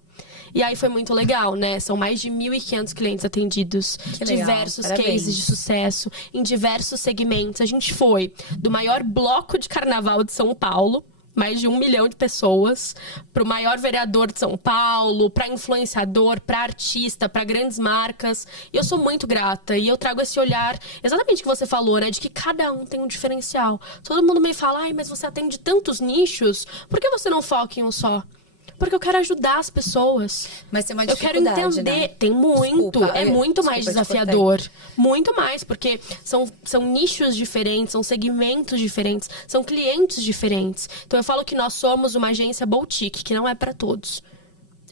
E aí foi muito legal, né? São mais de 1.500 clientes atendidos. Diversos cases de sucesso, em diversos segmentos. A gente foi do maior bloco de carnaval de São Paulo, mais de 1 milhão de pessoas, para o maior vereador de São Paulo, para influenciador, para artista, para grandes marcas. E eu sou muito grata. E eu trago esse olhar, exatamente o que você falou, né? De que cada um tem um diferencial. Todo mundo me fala, ai, mas você atende tantos nichos, por que você não foca em um só? Porque eu quero ajudar as pessoas. Mas tem uma dificuldade, eu quero entender. Né? Tem muito. Desculpa, muito mais desafiador. Muito mais, porque são nichos diferentes, são segmentos diferentes, são clientes diferentes. Então eu falo que nós somos uma agência boutique, que não é para todos.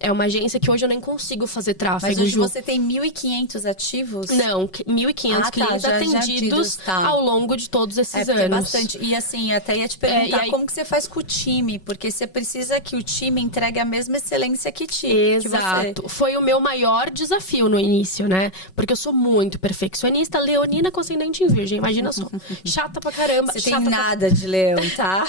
é uma agência que hoje eu nem consigo fazer tráfego. Mas hoje Ju. você tem 1.500 ativos? Não, 1.500 clientes atendidos ao longo de todos esses anos. É bastante. E assim, até ia te perguntar como que você faz com o time, porque você precisa que o time entregue a mesma excelência que Exato. Foi o meu maior desafio no início, né? Porque eu sou muito perfeccionista, leonina com ascendente em virgem, imagina só. Chata pra caramba. Você tem nada de leão, tá?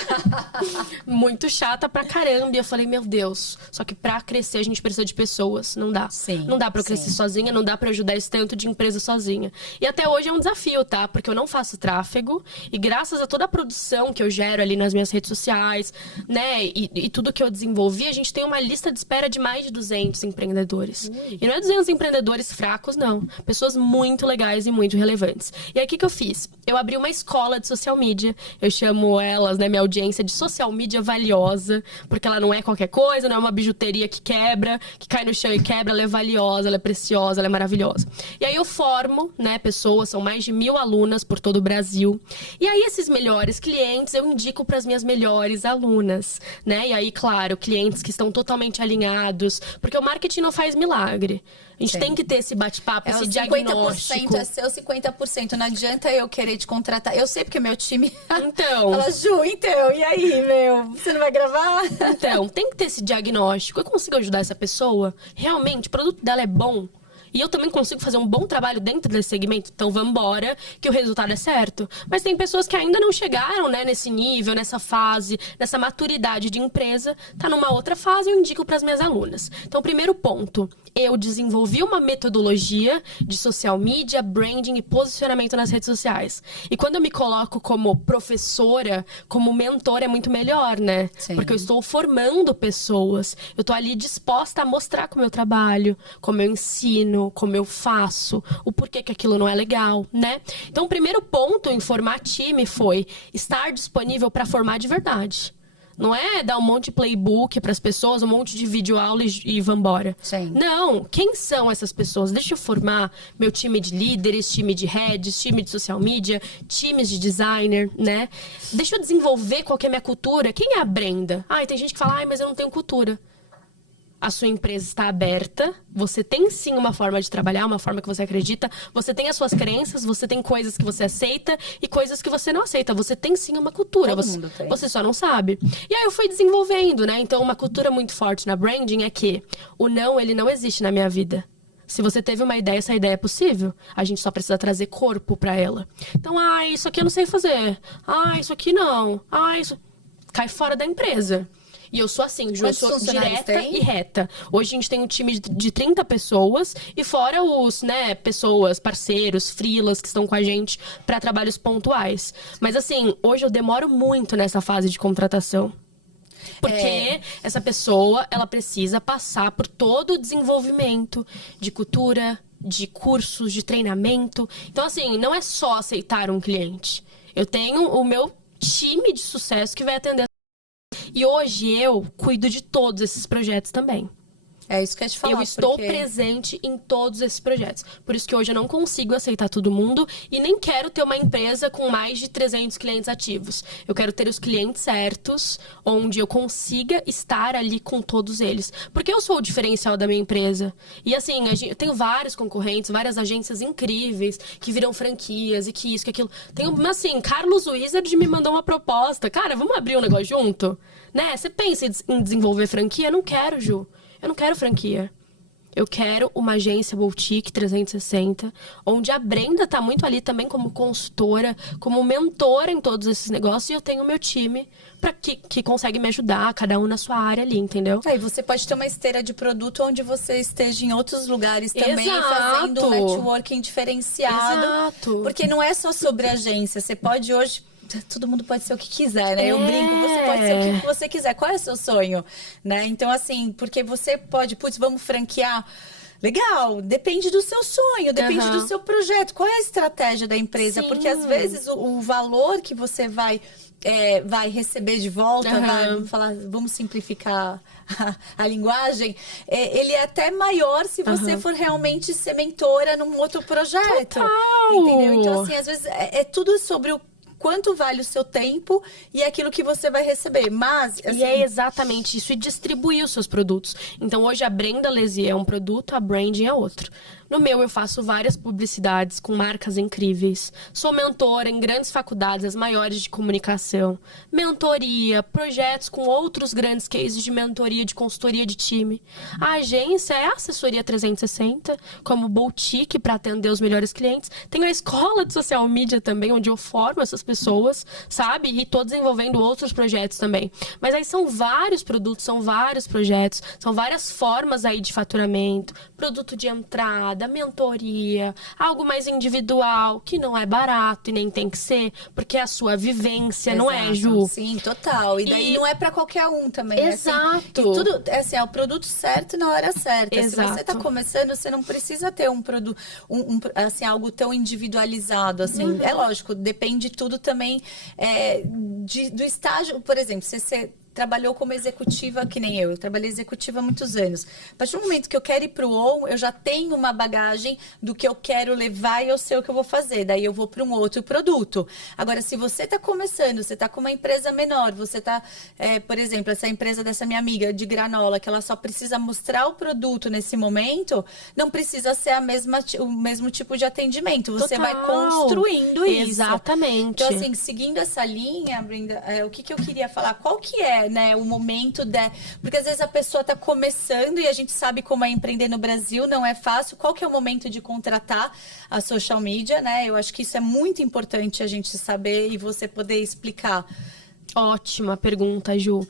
Muito chata pra caramba. E eu falei, meu Deus, só que pra crescer a gente precisa de pessoas, não dá. Sim, não dá pra eu crescer sozinha, não dá pra ajudar esse tanto de empresa sozinha. E até hoje é um desafio, tá? Porque eu não faço tráfego e graças a toda a produção que eu gero ali nas minhas redes sociais, né? E tudo que eu desenvolvi, a gente tem uma lista de espera de mais de 200 empreendedores. E não é 200 empreendedores fracos, não. Pessoas muito legais e muito relevantes. E aí, o que eu fiz? Eu abri uma escola de social media. Eu chamo elas, né, minha audiência, de social media valiosa. Porque ela não é qualquer coisa, não é uma bijuteria que quebra, que cai no chão e quebra. Ela é valiosa, ela é preciosa, ela é maravilhosa. E aí eu formo, né, pessoas, são mais de 1.000 alunas por todo o Brasil. E aí esses melhores clientes eu indico para as minhas melhores alunas, né? E aí, claro, clientes que estão totalmente alinhados, porque o marketing não faz milagre. A gente tem que ter esse bate-papo, esse diagnóstico. 50% é seu, 50%. Não adianta eu querer te contratar. Eu sei porque meu time então fala, Ju, então, e aí, meu? Você não vai gravar? Então, tem que ter esse diagnóstico. Eu consigo ajudar essa pessoa? Realmente, o produto dela é bom? E eu também consigo fazer um bom trabalho dentro desse segmento, então vamos embora, que o resultado é certo. Mas tem pessoas que ainda não chegaram, né, nesse nível, nessa fase, nessa maturidade de empresa, tá numa outra fase, eu indico para as minhas alunas. Então, primeiro ponto, eu desenvolvi uma metodologia de social media, branding e posicionamento nas redes sociais. E quando eu me coloco como professora, como mentora, é muito melhor, né? Sim. Porque eu estou formando pessoas, eu estou ali disposta a mostrar como eu trabalho, como eu ensino, como eu faço, o porquê que aquilo não é legal, né? Então, o primeiro ponto em formar time foi estar disponível para formar de verdade. Não é dar um monte de playbook para as pessoas, um monte de videoaula e vambora. Sim. Não, quem são essas pessoas? Deixa eu formar meu time de líderes, time de heads, time de social media, times de designer, né? Deixa eu desenvolver qual que é a minha cultura. Quem é a Brenda? Ai, tem gente que fala, ai, mas eu não tenho cultura. A sua empresa está aberta, você tem sim uma forma de trabalhar, uma forma que você acredita, você tem as suas crenças, você tem coisas que você aceita e coisas que você não aceita. Você tem sim uma cultura, você só não sabe. E aí eu fui desenvolvendo, né? Então, uma cultura muito forte na branding é que o não, ele não existe na minha vida. Se você teve uma ideia, essa ideia é possível. A gente só precisa trazer corpo pra ela. Então, isso aqui eu não sei fazer. Isso aqui não. Isso... Cai fora da empresa. E eu sou assim, Ju, eu sou direta e reta. Hoje a gente tem um time de 30 pessoas e fora os, né, pessoas, parceiros, freelas que estão com a gente para trabalhos pontuais. Mas assim, hoje eu demoro muito nessa fase de contratação. Porque essa pessoa, ela precisa passar por todo o desenvolvimento de cultura, de cursos, de treinamento. Então assim, não é só aceitar um cliente. Eu tenho o meu time de sucesso que vai atender. E hoje eu cuido de todos esses projetos também. É isso que eu ia te falar. Eu estou presente em todos esses projetos. Por isso que hoje eu não consigo aceitar todo mundo e nem quero ter uma empresa com mais de 300 clientes ativos. Eu quero ter os clientes certos, onde eu consiga estar ali com todos eles. Porque eu sou o diferencial da minha empresa. E assim, eu tenho vários concorrentes, várias agências incríveis que viram franquias e que isso, que aquilo. Assim, Carlos Wizard me mandou uma proposta. Cara, vamos abrir um negócio junto? Né? Você pensa em desenvolver franquia? Eu não quero, Ju. Eu não quero franquia. Eu quero uma agência boutique 360, onde a Brenda tá muito ali também como consultora, como mentora em todos esses negócios. E eu tenho o meu time que consegue me ajudar, cada um na sua área ali, entendeu? E você pode ter uma esteira de produto onde você esteja em outros lugares também, fazendo um networking diferenciado. Exato. Porque não é só sobre agência. Você pode hoje... Todo mundo pode ser o que quiser, né? Eu brinco, você pode ser o que você quiser. Qual é o seu sonho? Né? Então, assim, porque você pode... vamos franquear... Legal, depende do seu sonho, depende do seu projeto. Qual é a estratégia da empresa? Sim. Porque, às vezes, o valor que você vai receber de volta, vamos simplificar a linguagem, ele é até maior se você for realmente ser mentora num outro projeto. Total. Entendeu? Então, assim, às vezes, é tudo sobre quanto vale o seu tempo e aquilo que você vai receber. Mas, assim... E é exatamente isso, e distribuir os seus produtos. Então, hoje a Brenda Lesier é um produto, a Branding é outro. No meu, eu faço várias publicidades com marcas incríveis. Sou mentora em grandes faculdades, as maiores de comunicação. Mentoria, projetos com outros grandes cases de mentoria, de consultoria de time. A agência é a assessoria 360, como boutique para atender os melhores clientes. Tenho a escola de social media também, onde eu formo essas pessoas, sabe? E tô desenvolvendo outros projetos também. Mas aí são vários produtos, são vários projetos, são várias formas aí de faturamento. Produto de entrada, mentoria, algo mais individual, que não é barato e nem tem que ser, porque é a sua vivência, Exato. não é, Ju? Sim, total. E daí não é pra qualquer um também. Exato. Assim, e tudo, assim, é o produto certo na hora certa. Exato. Se você tá começando, você não precisa ter um produto, assim, algo tão individualizado, assim. É lógico, depende tudo também do estágio. Por exemplo, se você trabalhou como executiva, que nem eu trabalhei executiva há muitos anos. A partir do momento que eu quero ir para o ON, eu já tenho uma bagagem do que eu quero levar e eu sei o que eu vou fazer. Daí eu vou para um outro produto. Agora, se você está começando, você está com uma empresa menor, você está, por exemplo, essa empresa dessa minha amiga de granola, que ela só precisa mostrar o produto nesse momento, não precisa ser o mesmo tipo de atendimento. Você vai construindo isso. Exatamente. Então, assim, seguindo essa linha, Brenda, o que eu queria falar? Qual que é, né, o momento porque às vezes a pessoa está começando e a gente sabe como é empreender no Brasil, não é fácil. Qual que é o momento de contratar a social media, né? Eu acho que isso é muito importante a gente saber e você poder explicar. Ótima pergunta, Ju.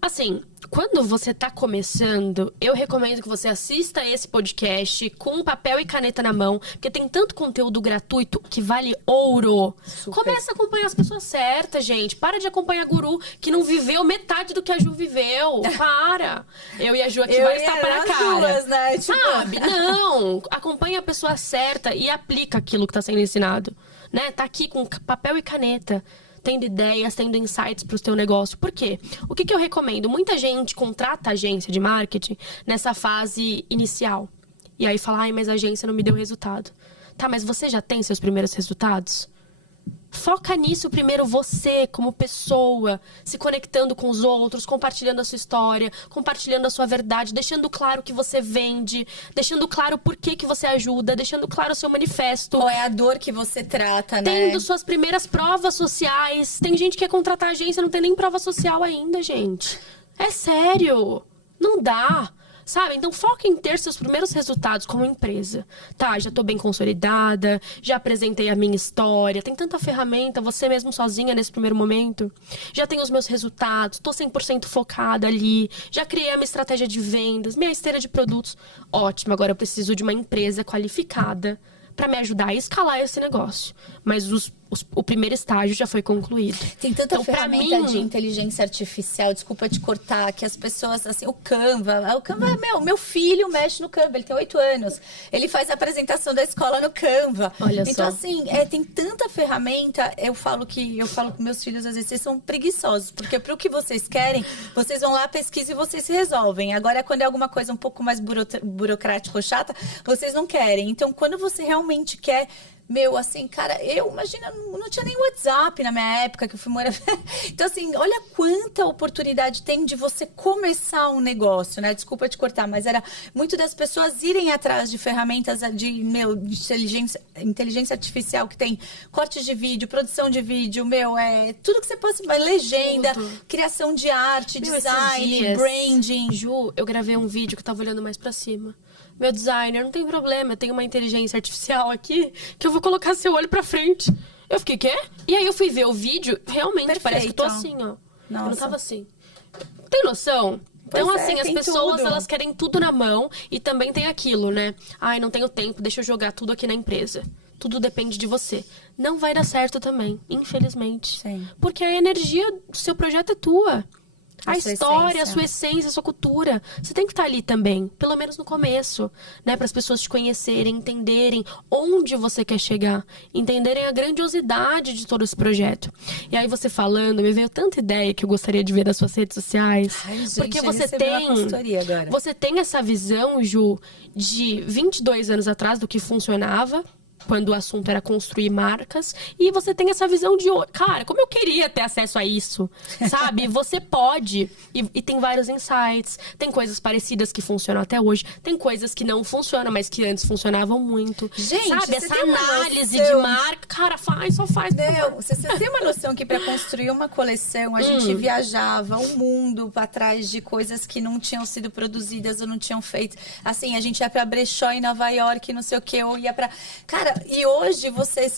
Assim, quando você tá começando, eu recomendo que você assista esse podcast com papel e caneta na mão, porque tem tanto conteúdo gratuito que vale ouro. Super. Começa a acompanhar as pessoas certas, gente. Para de acompanhar guru que não viveu metade do que a Ju viveu. Para! Eu e a Ju aqui vai estar para a cara. Duas, né? Tipo... Sabe? Não! Acompanha a pessoa certa e aplica aquilo que tá sendo ensinado. Né? Tá aqui com papel e caneta. Tendo ideias, tendo insights para o seu negócio. Por quê? O que eu recomendo? Muita gente contrata agência de marketing nessa fase inicial. E aí fala, ai, mas a agência não me deu resultado. Tá, mas você já tem seus primeiros resultados? Foca nisso primeiro você, como pessoa, se conectando com os outros, compartilhando a sua história, compartilhando a sua verdade, deixando claro o que você vende, deixando claro por que você ajuda, deixando claro o seu manifesto. Qual é a dor que você trata, né? Tendo suas primeiras provas sociais. Tem gente que quer contratar agência e não tem nem prova social ainda, gente. É sério. Não dá. Sabe? Então, foca em ter seus primeiros resultados como empresa. Tá, já tô bem consolidada, já apresentei a minha história, tem tanta ferramenta, você mesmo sozinha nesse primeiro momento. Já tenho os meus resultados, tô 100% focada ali, já criei a minha estratégia de vendas, minha esteira de produtos. Ótimo, agora eu preciso de uma empresa qualificada para me ajudar a escalar esse negócio. Mas o primeiro estágio já foi concluído. Tem tanta ferramenta de inteligência artificial, desculpa te cortar, que as pessoas, assim, o Canva é meu filho mexe no Canva, ele tem 8 anos. Ele faz a apresentação da escola no Canva. Olha então, só. assim, tem tanta ferramenta, eu falo com meus filhos, às vezes, vocês são preguiçosos, porque pro que vocês querem, vocês vão lá, pesquisam e vocês se resolvem. Agora, quando é alguma coisa um pouco mais burocrática ou chata, vocês não querem. Então, quando você realmente quer... assim, cara, imagina, não tinha nem WhatsApp na minha época que eu fui morar. Então, assim, olha quanta oportunidade tem de você começar um negócio, né? Desculpa te cortar, mas era muito das pessoas irem atrás de ferramentas de inteligência artificial que tem cortes de vídeo, produção de vídeo, tudo que você possa, legenda, tudo. Criação de arte, design, branding. Ju, eu gravei um vídeo que eu tava olhando mais pra cima. Meu designer, não tem problema, eu tenho uma inteligência artificial aqui que eu vou colocar seu olho pra frente. Eu fiquei, quê? E aí eu fui ver o vídeo, realmente Perfeito. Parece que eu tô assim, ó. Nossa. Eu não tava assim. Tem noção? Então, assim, as pessoas, tudo. Elas querem tudo na mão e também tem aquilo, né? Ai, não tenho tempo, deixa eu jogar tudo aqui na empresa. Tudo depende de você. Não vai dar certo também, infelizmente. Sim. Porque a energia do seu projeto é tua. A história, essência. A sua essência, a sua cultura. Você tem que estar ali também, pelo menos no começo, né? Para as pessoas te conhecerem, entenderem onde você quer chegar, entenderem a grandiosidade de todo esse projeto. E aí você falando, me veio tanta ideia que eu gostaria de ver nas suas redes sociais. Ai, gente, porque você tem essa visão, Ju, de 22 anos atrás do que funcionava, quando o assunto era construir marcas. E você tem essa visão de... Cara, como eu queria ter acesso a isso, sabe? Você pode. E tem vários insights. Tem coisas parecidas que funcionam até hoje. Tem coisas que não funcionam, mas que antes funcionavam muito. Gente, sabe? Essa análise de marca. Cara, só faz. Não, você tem uma noção que para construir uma coleção, a gente viajava o mundo atrás de coisas que não tinham sido produzidas ou não tinham feito. Assim, a gente ia pra brechó em Nova York, não sei o que, ou ia pra... Cara, e hoje você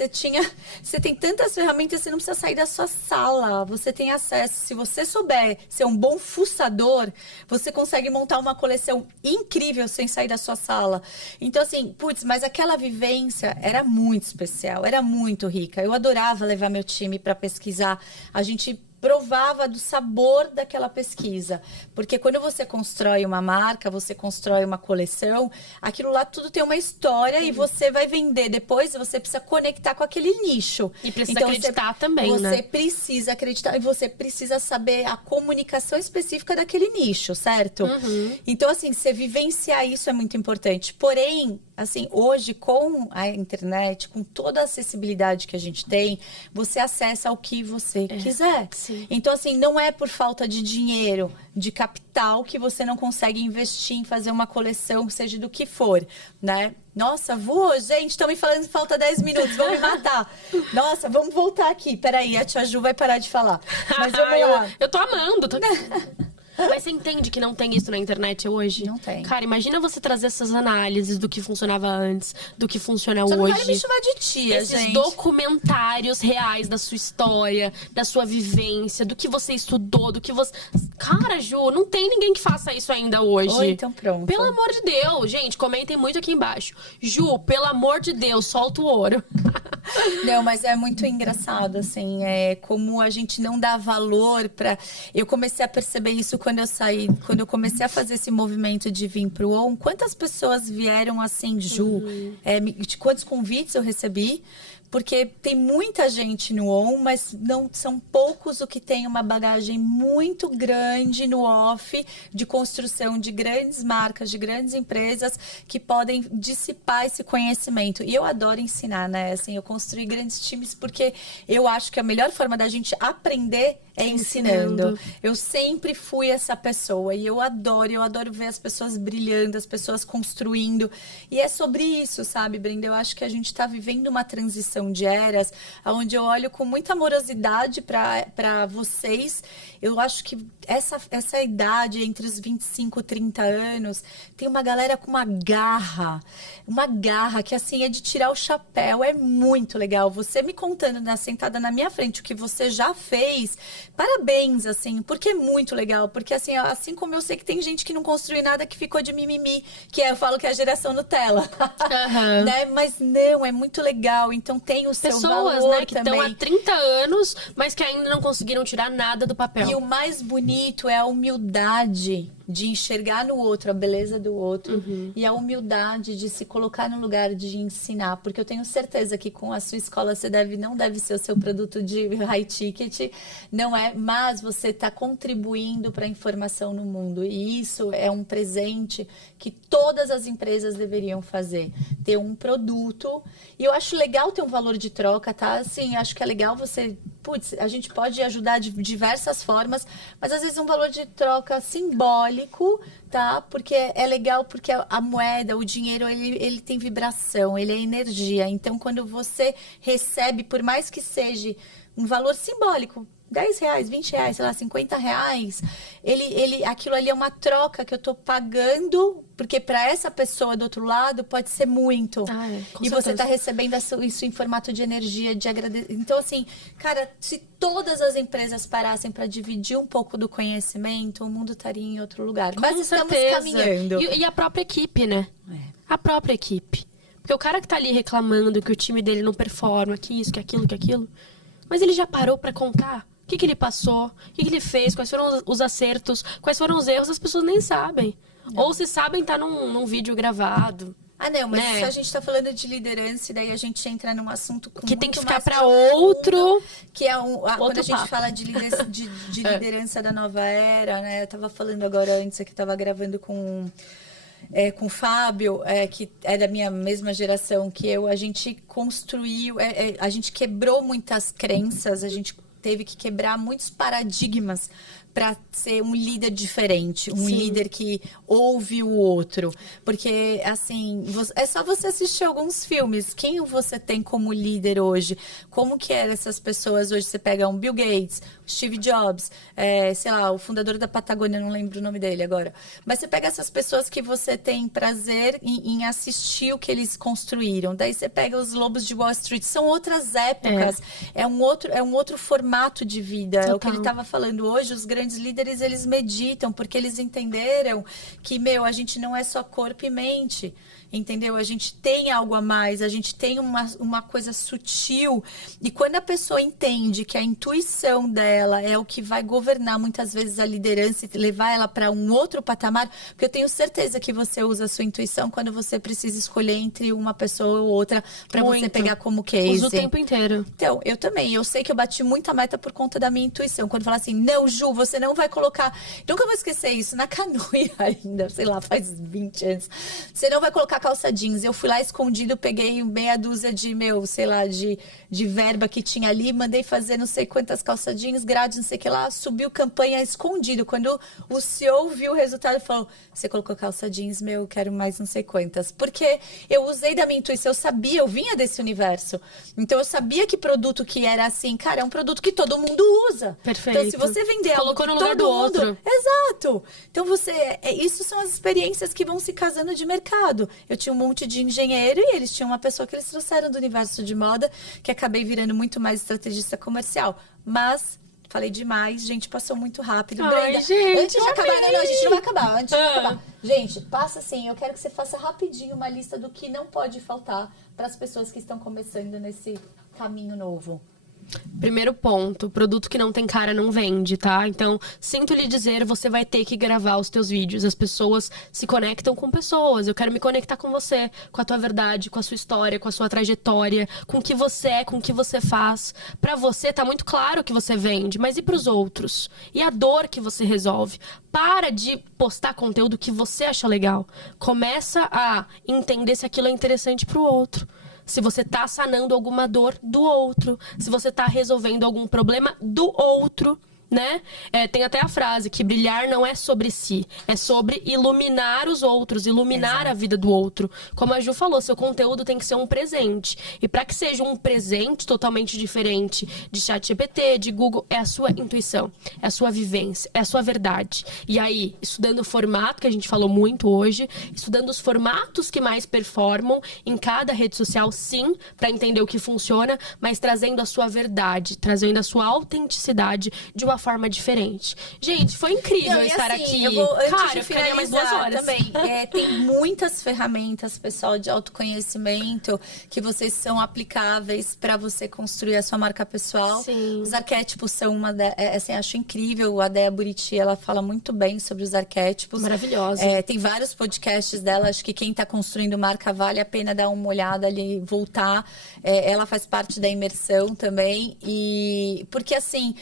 tem tantas ferramentas, você não precisa sair da sua sala. Você tem acesso. Se você souber ser um bom fuçador, você consegue montar uma coleção incrível sem sair da sua sala. Então, assim, putz, mas aquela vivência era muito especial, era muito rica. Eu adorava levar meu time para pesquisar. A gente provava do sabor daquela pesquisa. Porque quando você constrói uma marca, você constrói uma coleção, aquilo lá tudo tem uma história e você vai vender depois, você precisa conectar com aquele nicho. E precisa acreditar também, né? Você precisa acreditar e você precisa saber a comunicação específica daquele nicho, certo? Então, assim, você vivenciar isso é muito importante. Porém, assim, hoje com a internet, com toda a acessibilidade que a gente tem, você acessa o que você quiser. Sim. Então, assim, não é por falta de dinheiro, de capital, que você não consegue investir em fazer uma coleção, seja do que for, né? Nossa, voou, gente, estão me falando que falta 10 minutos, vão me matar. Nossa, vamos voltar aqui. Peraí, a tia Ju vai parar de falar. Mas vamos lá. Eu tô amando. Mas você entende que não tem isso na internet hoje? Não tem. Cara, imagina você trazer essas análises do que funcionava antes, do que funciona hoje. Não vai me chamar de tia, esses gente. documentários reais da sua história, da sua vivência, do que você estudou, do que você... Cara, Ju, não tem ninguém que faça isso ainda hoje. Ou então pronto. Pelo amor de Deus. Gente, comentem muito aqui embaixo. Ju, pelo amor de Deus, solta o ouro. Não, mas é muito engraçado, assim, como a gente não dá valor pra... Eu comecei a perceber isso quando eu comecei a fazer esse movimento de vir pro ON. Quantas pessoas vieram assim, Ju? Quantos convites eu recebi? Porque tem muita gente no ON, mas não são poucos o que tem uma bagagem muito grande no off de construção de grandes marcas, de grandes empresas que podem dissipar esse conhecimento. E eu adoro ensinar, né? Assim, eu construí grandes times porque eu acho que a melhor forma da gente aprender é ensinando. Eu sempre fui essa pessoa e eu adoro ver as pessoas brilhando, as pessoas construindo. E é sobre isso, sabe, Brenda? Eu acho que a gente está vivendo uma transição de eras, onde eu olho com muita amorosidade para vocês. Eu acho que essa idade, entre os 25 e 30 anos, tem uma galera com uma garra que, assim, é de tirar o chapéu. É muito legal. Você me contando, né, sentada na minha frente, o que você já fez, parabéns, assim, porque é muito legal. Porque, assim como eu sei que tem gente que não construiu nada, que ficou de mimimi, eu falo que é a geração Nutella. Né? Mas não, é muito legal. Então, tem o seu valor, pessoas, né, que também. estão há 30 anos, mas que ainda não conseguiram tirar nada do papel. E o mais bonito é a humildade de enxergar no outro a beleza do outro e a humildade de se colocar no lugar de ensinar, porque eu tenho certeza que com a sua escola você não deve ser o seu produto de high ticket, não é, mas você está contribuindo para a informação no mundo, e isso é um presente que todas as empresas deveriam fazer, ter um produto. E eu acho legal ter um valor de troca, tá? Assim, acho que é legal você... Putz, a gente pode ajudar de diversas formas, mas às vezes um valor de troca simbólico, tá? Porque é legal, porque a moeda, o dinheiro, ele tem vibração, ele é energia. Então, quando você recebe, por mais que seja um valor simbólico, R$10, R$20, sei lá, R$50, aquilo ali é uma troca que eu tô pagando, porque para essa pessoa do outro lado pode ser muito. E certeza. Você tá recebendo isso em formato de energia, de agradecimento. Então, assim, cara, se todas as empresas parassem para dividir um pouco do conhecimento, o mundo estaria em outro lugar. Mas estamos caminhando. E a própria equipe, né? A própria equipe. Porque o cara que tá ali reclamando que o time dele não performa, que isso, que aquilo, mas ele já parou para contar o que ele passou, o que ele fez, quais foram os acertos, quais foram os erros, as pessoas nem sabem. Não. Ou se sabem, tá num vídeo gravado. Não, mas se a gente tá falando de liderança, e daí a gente entra num assunto que tem que ficar para outro. Que é quando a gente fala de liderança da nova era, né? Eu tava falando agora antes que eu tava gravando com com o Fábio, que é da minha mesma geração que eu, a gente construiu, a gente quebrou muitas crenças, a gente teve que quebrar muitos paradigmas para ser um líder diferente, um líder que ouve o outro. Porque, assim, é só você assistir alguns filmes. Quem você tem como líder hoje? Como que eram essas pessoas hoje? Você pega um Bill Gates, Steve Jobs, sei lá, o fundador da Patagônia, não lembro o nome dele agora. Mas você pega essas pessoas que você tem prazer em assistir o que eles construíram. Daí você pega os Lobos de Wall Street. São outras épocas. É um outro formato de vida. Total. É o que ele estava falando hoje. Os grandes líderes, eles meditam, porque eles entenderam que, a gente não é só corpo e mente, entendeu? A gente tem algo a mais, a gente tem uma coisa sutil, e quando a pessoa entende que a intuição dela é o que vai governar muitas vezes a liderança e levar ela para um outro patamar, porque eu tenho certeza que você usa a sua intuição quando você precisa escolher entre uma pessoa ou outra para você pegar como case. Uso o tempo inteiro. Então, eu também. Eu sei que eu bati muita meta por conta da minha intuição. Quando fala assim, não, Ju, você não vai colocar... Nunca vou esquecer isso. Na Canoe ainda, sei lá, faz 20 anos. Você não vai colocar calça jeans. Eu fui lá escondido, peguei meia dúzia de, sei lá, de verba que tinha ali, mandei fazer não sei quantas calça jeans, grade, não sei o que lá, subiu campanha escondido. Quando o CEO viu o resultado, falou, você colocou calça jeans, eu quero mais não sei quantas. Porque eu usei da minha intuição, eu sabia, eu vinha desse universo. Então, eu sabia que produto que era assim, cara, é um produto que todo mundo usa. Perfeito. Então, se você vender algo colocou que no lugar do outro. Exato. Então, isso são as experiências que vão se casando de mercado. Eu tinha um monte de engenheiro e eles tinham uma pessoa que eles trouxeram do universo de moda, que acabei virando muito mais estrategista comercial. Mas... falei demais, gente, passou muito rápido. Ai, Brenda, gente, antes de acabar, não, a gente não vai acabar. Antes de acabar. Gente, passa assim, eu quero que você faça rapidinho uma lista do que não pode faltar para as pessoas que estão começando nesse caminho novo. Primeiro ponto, produto que não tem cara não vende, tá? Então, sinto lhe dizer, você vai ter que gravar os teus vídeos. As pessoas se conectam com pessoas. Eu quero me conectar com você, com a tua verdade, com a sua história, com a sua trajetória, com o que você é, com o que você faz. Pra você, tá muito claro o que você vende, mas e pros outros? E a dor que você resolve? Para de postar conteúdo que você acha legal. Começa a entender se aquilo é interessante pro outro. Se você tá sanando alguma dor do outro, se você tá resolvendo algum problema do outro, né? Tem até a frase que brilhar não é sobre si, é sobre iluminar os outros, iluminar a vida do outro. Como a Ju falou, seu conteúdo tem que ser um presente. E para que seja um presente totalmente diferente de ChatGPT, de Google, é a sua intuição, é a sua vivência, é a sua verdade. E aí, estudando o formato, que a gente falou muito hoje, estudando os formatos que mais performam em cada rede social, sim, para entender o que funciona, mas trazendo a sua verdade, trazendo a sua autenticidade de uma forma diferente. Gente, foi incrível estar assim, aqui. Cara, eu ficaria mais 2 horas. Também, tem muitas ferramentas, pessoal, de autoconhecimento que vocês são aplicáveis para você construir a sua marca pessoal. Sim. Os arquétipos são assim, acho incrível. A Dea Buriti, ela fala muito bem sobre os arquétipos. Maravilhosa. Tem vários podcasts dela. Acho que quem está construindo marca vale a pena dar uma olhada ali, voltar. Ela faz parte da imersão também. E porque assim...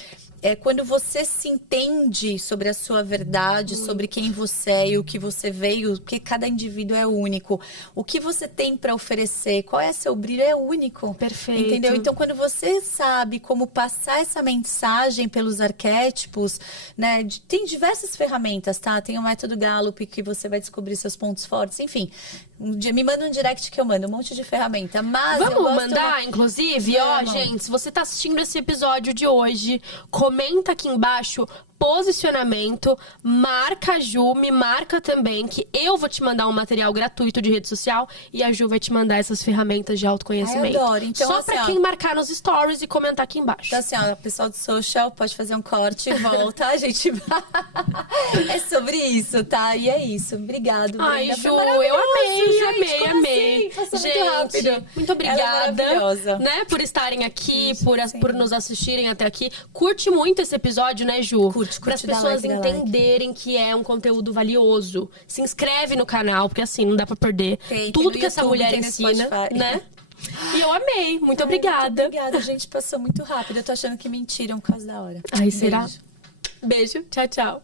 quando você se entende sobre a sua verdade, sobre quem você é e o que você veio, porque cada indivíduo é único. O que você tem para oferecer, qual é seu brilho, é único. Perfeito. Entendeu? Então, quando você sabe como passar essa mensagem pelos arquétipos, né? Tem diversas ferramentas, tá? Tem o método Gallup, que você vai descobrir seus pontos fortes, enfim... me manda um direct que eu mando, um monte de ferramenta. Mas vamos mandar, inclusive? Vamos. Ó, gente, se você tá assistindo esse episódio de hoje, comenta aqui embaixo posicionamento, marca a Ju, me marca também, que eu vou te mandar um material gratuito de rede social e a Ju vai te mandar essas ferramentas de autoconhecimento. Eu adoro. Então, só assim, pra quem marcar nos stories e comentar aqui embaixo. Então, assim, ó, pessoal do social pode fazer um corte e volta. A gente é sobre isso, tá? E é isso. Obrigado, Brenda. Ai, Ju, Foi maravilhoso, eu gente. amei. Assim? Passou Gente, muito rápido. muito obrigada, Ela é maravilhosa. né, por estarem aqui, Isso, por nos assistirem até aqui. Curte muito esse episódio, né, Ju? Curte, para as dá pessoas like, dá like. entenderem que é um conteúdo valioso. Se inscreve no canal, porque assim, não dá pra perder Tem tudo no que essa YouTube, mulher tem no ensina, Spotify. né? E eu amei. Muito obrigada. Muito obrigada, gente. Passou muito rápido. Eu tô achando que mentiram por causa da hora. Ai, será? Beijo. Beijo. Tchau, tchau.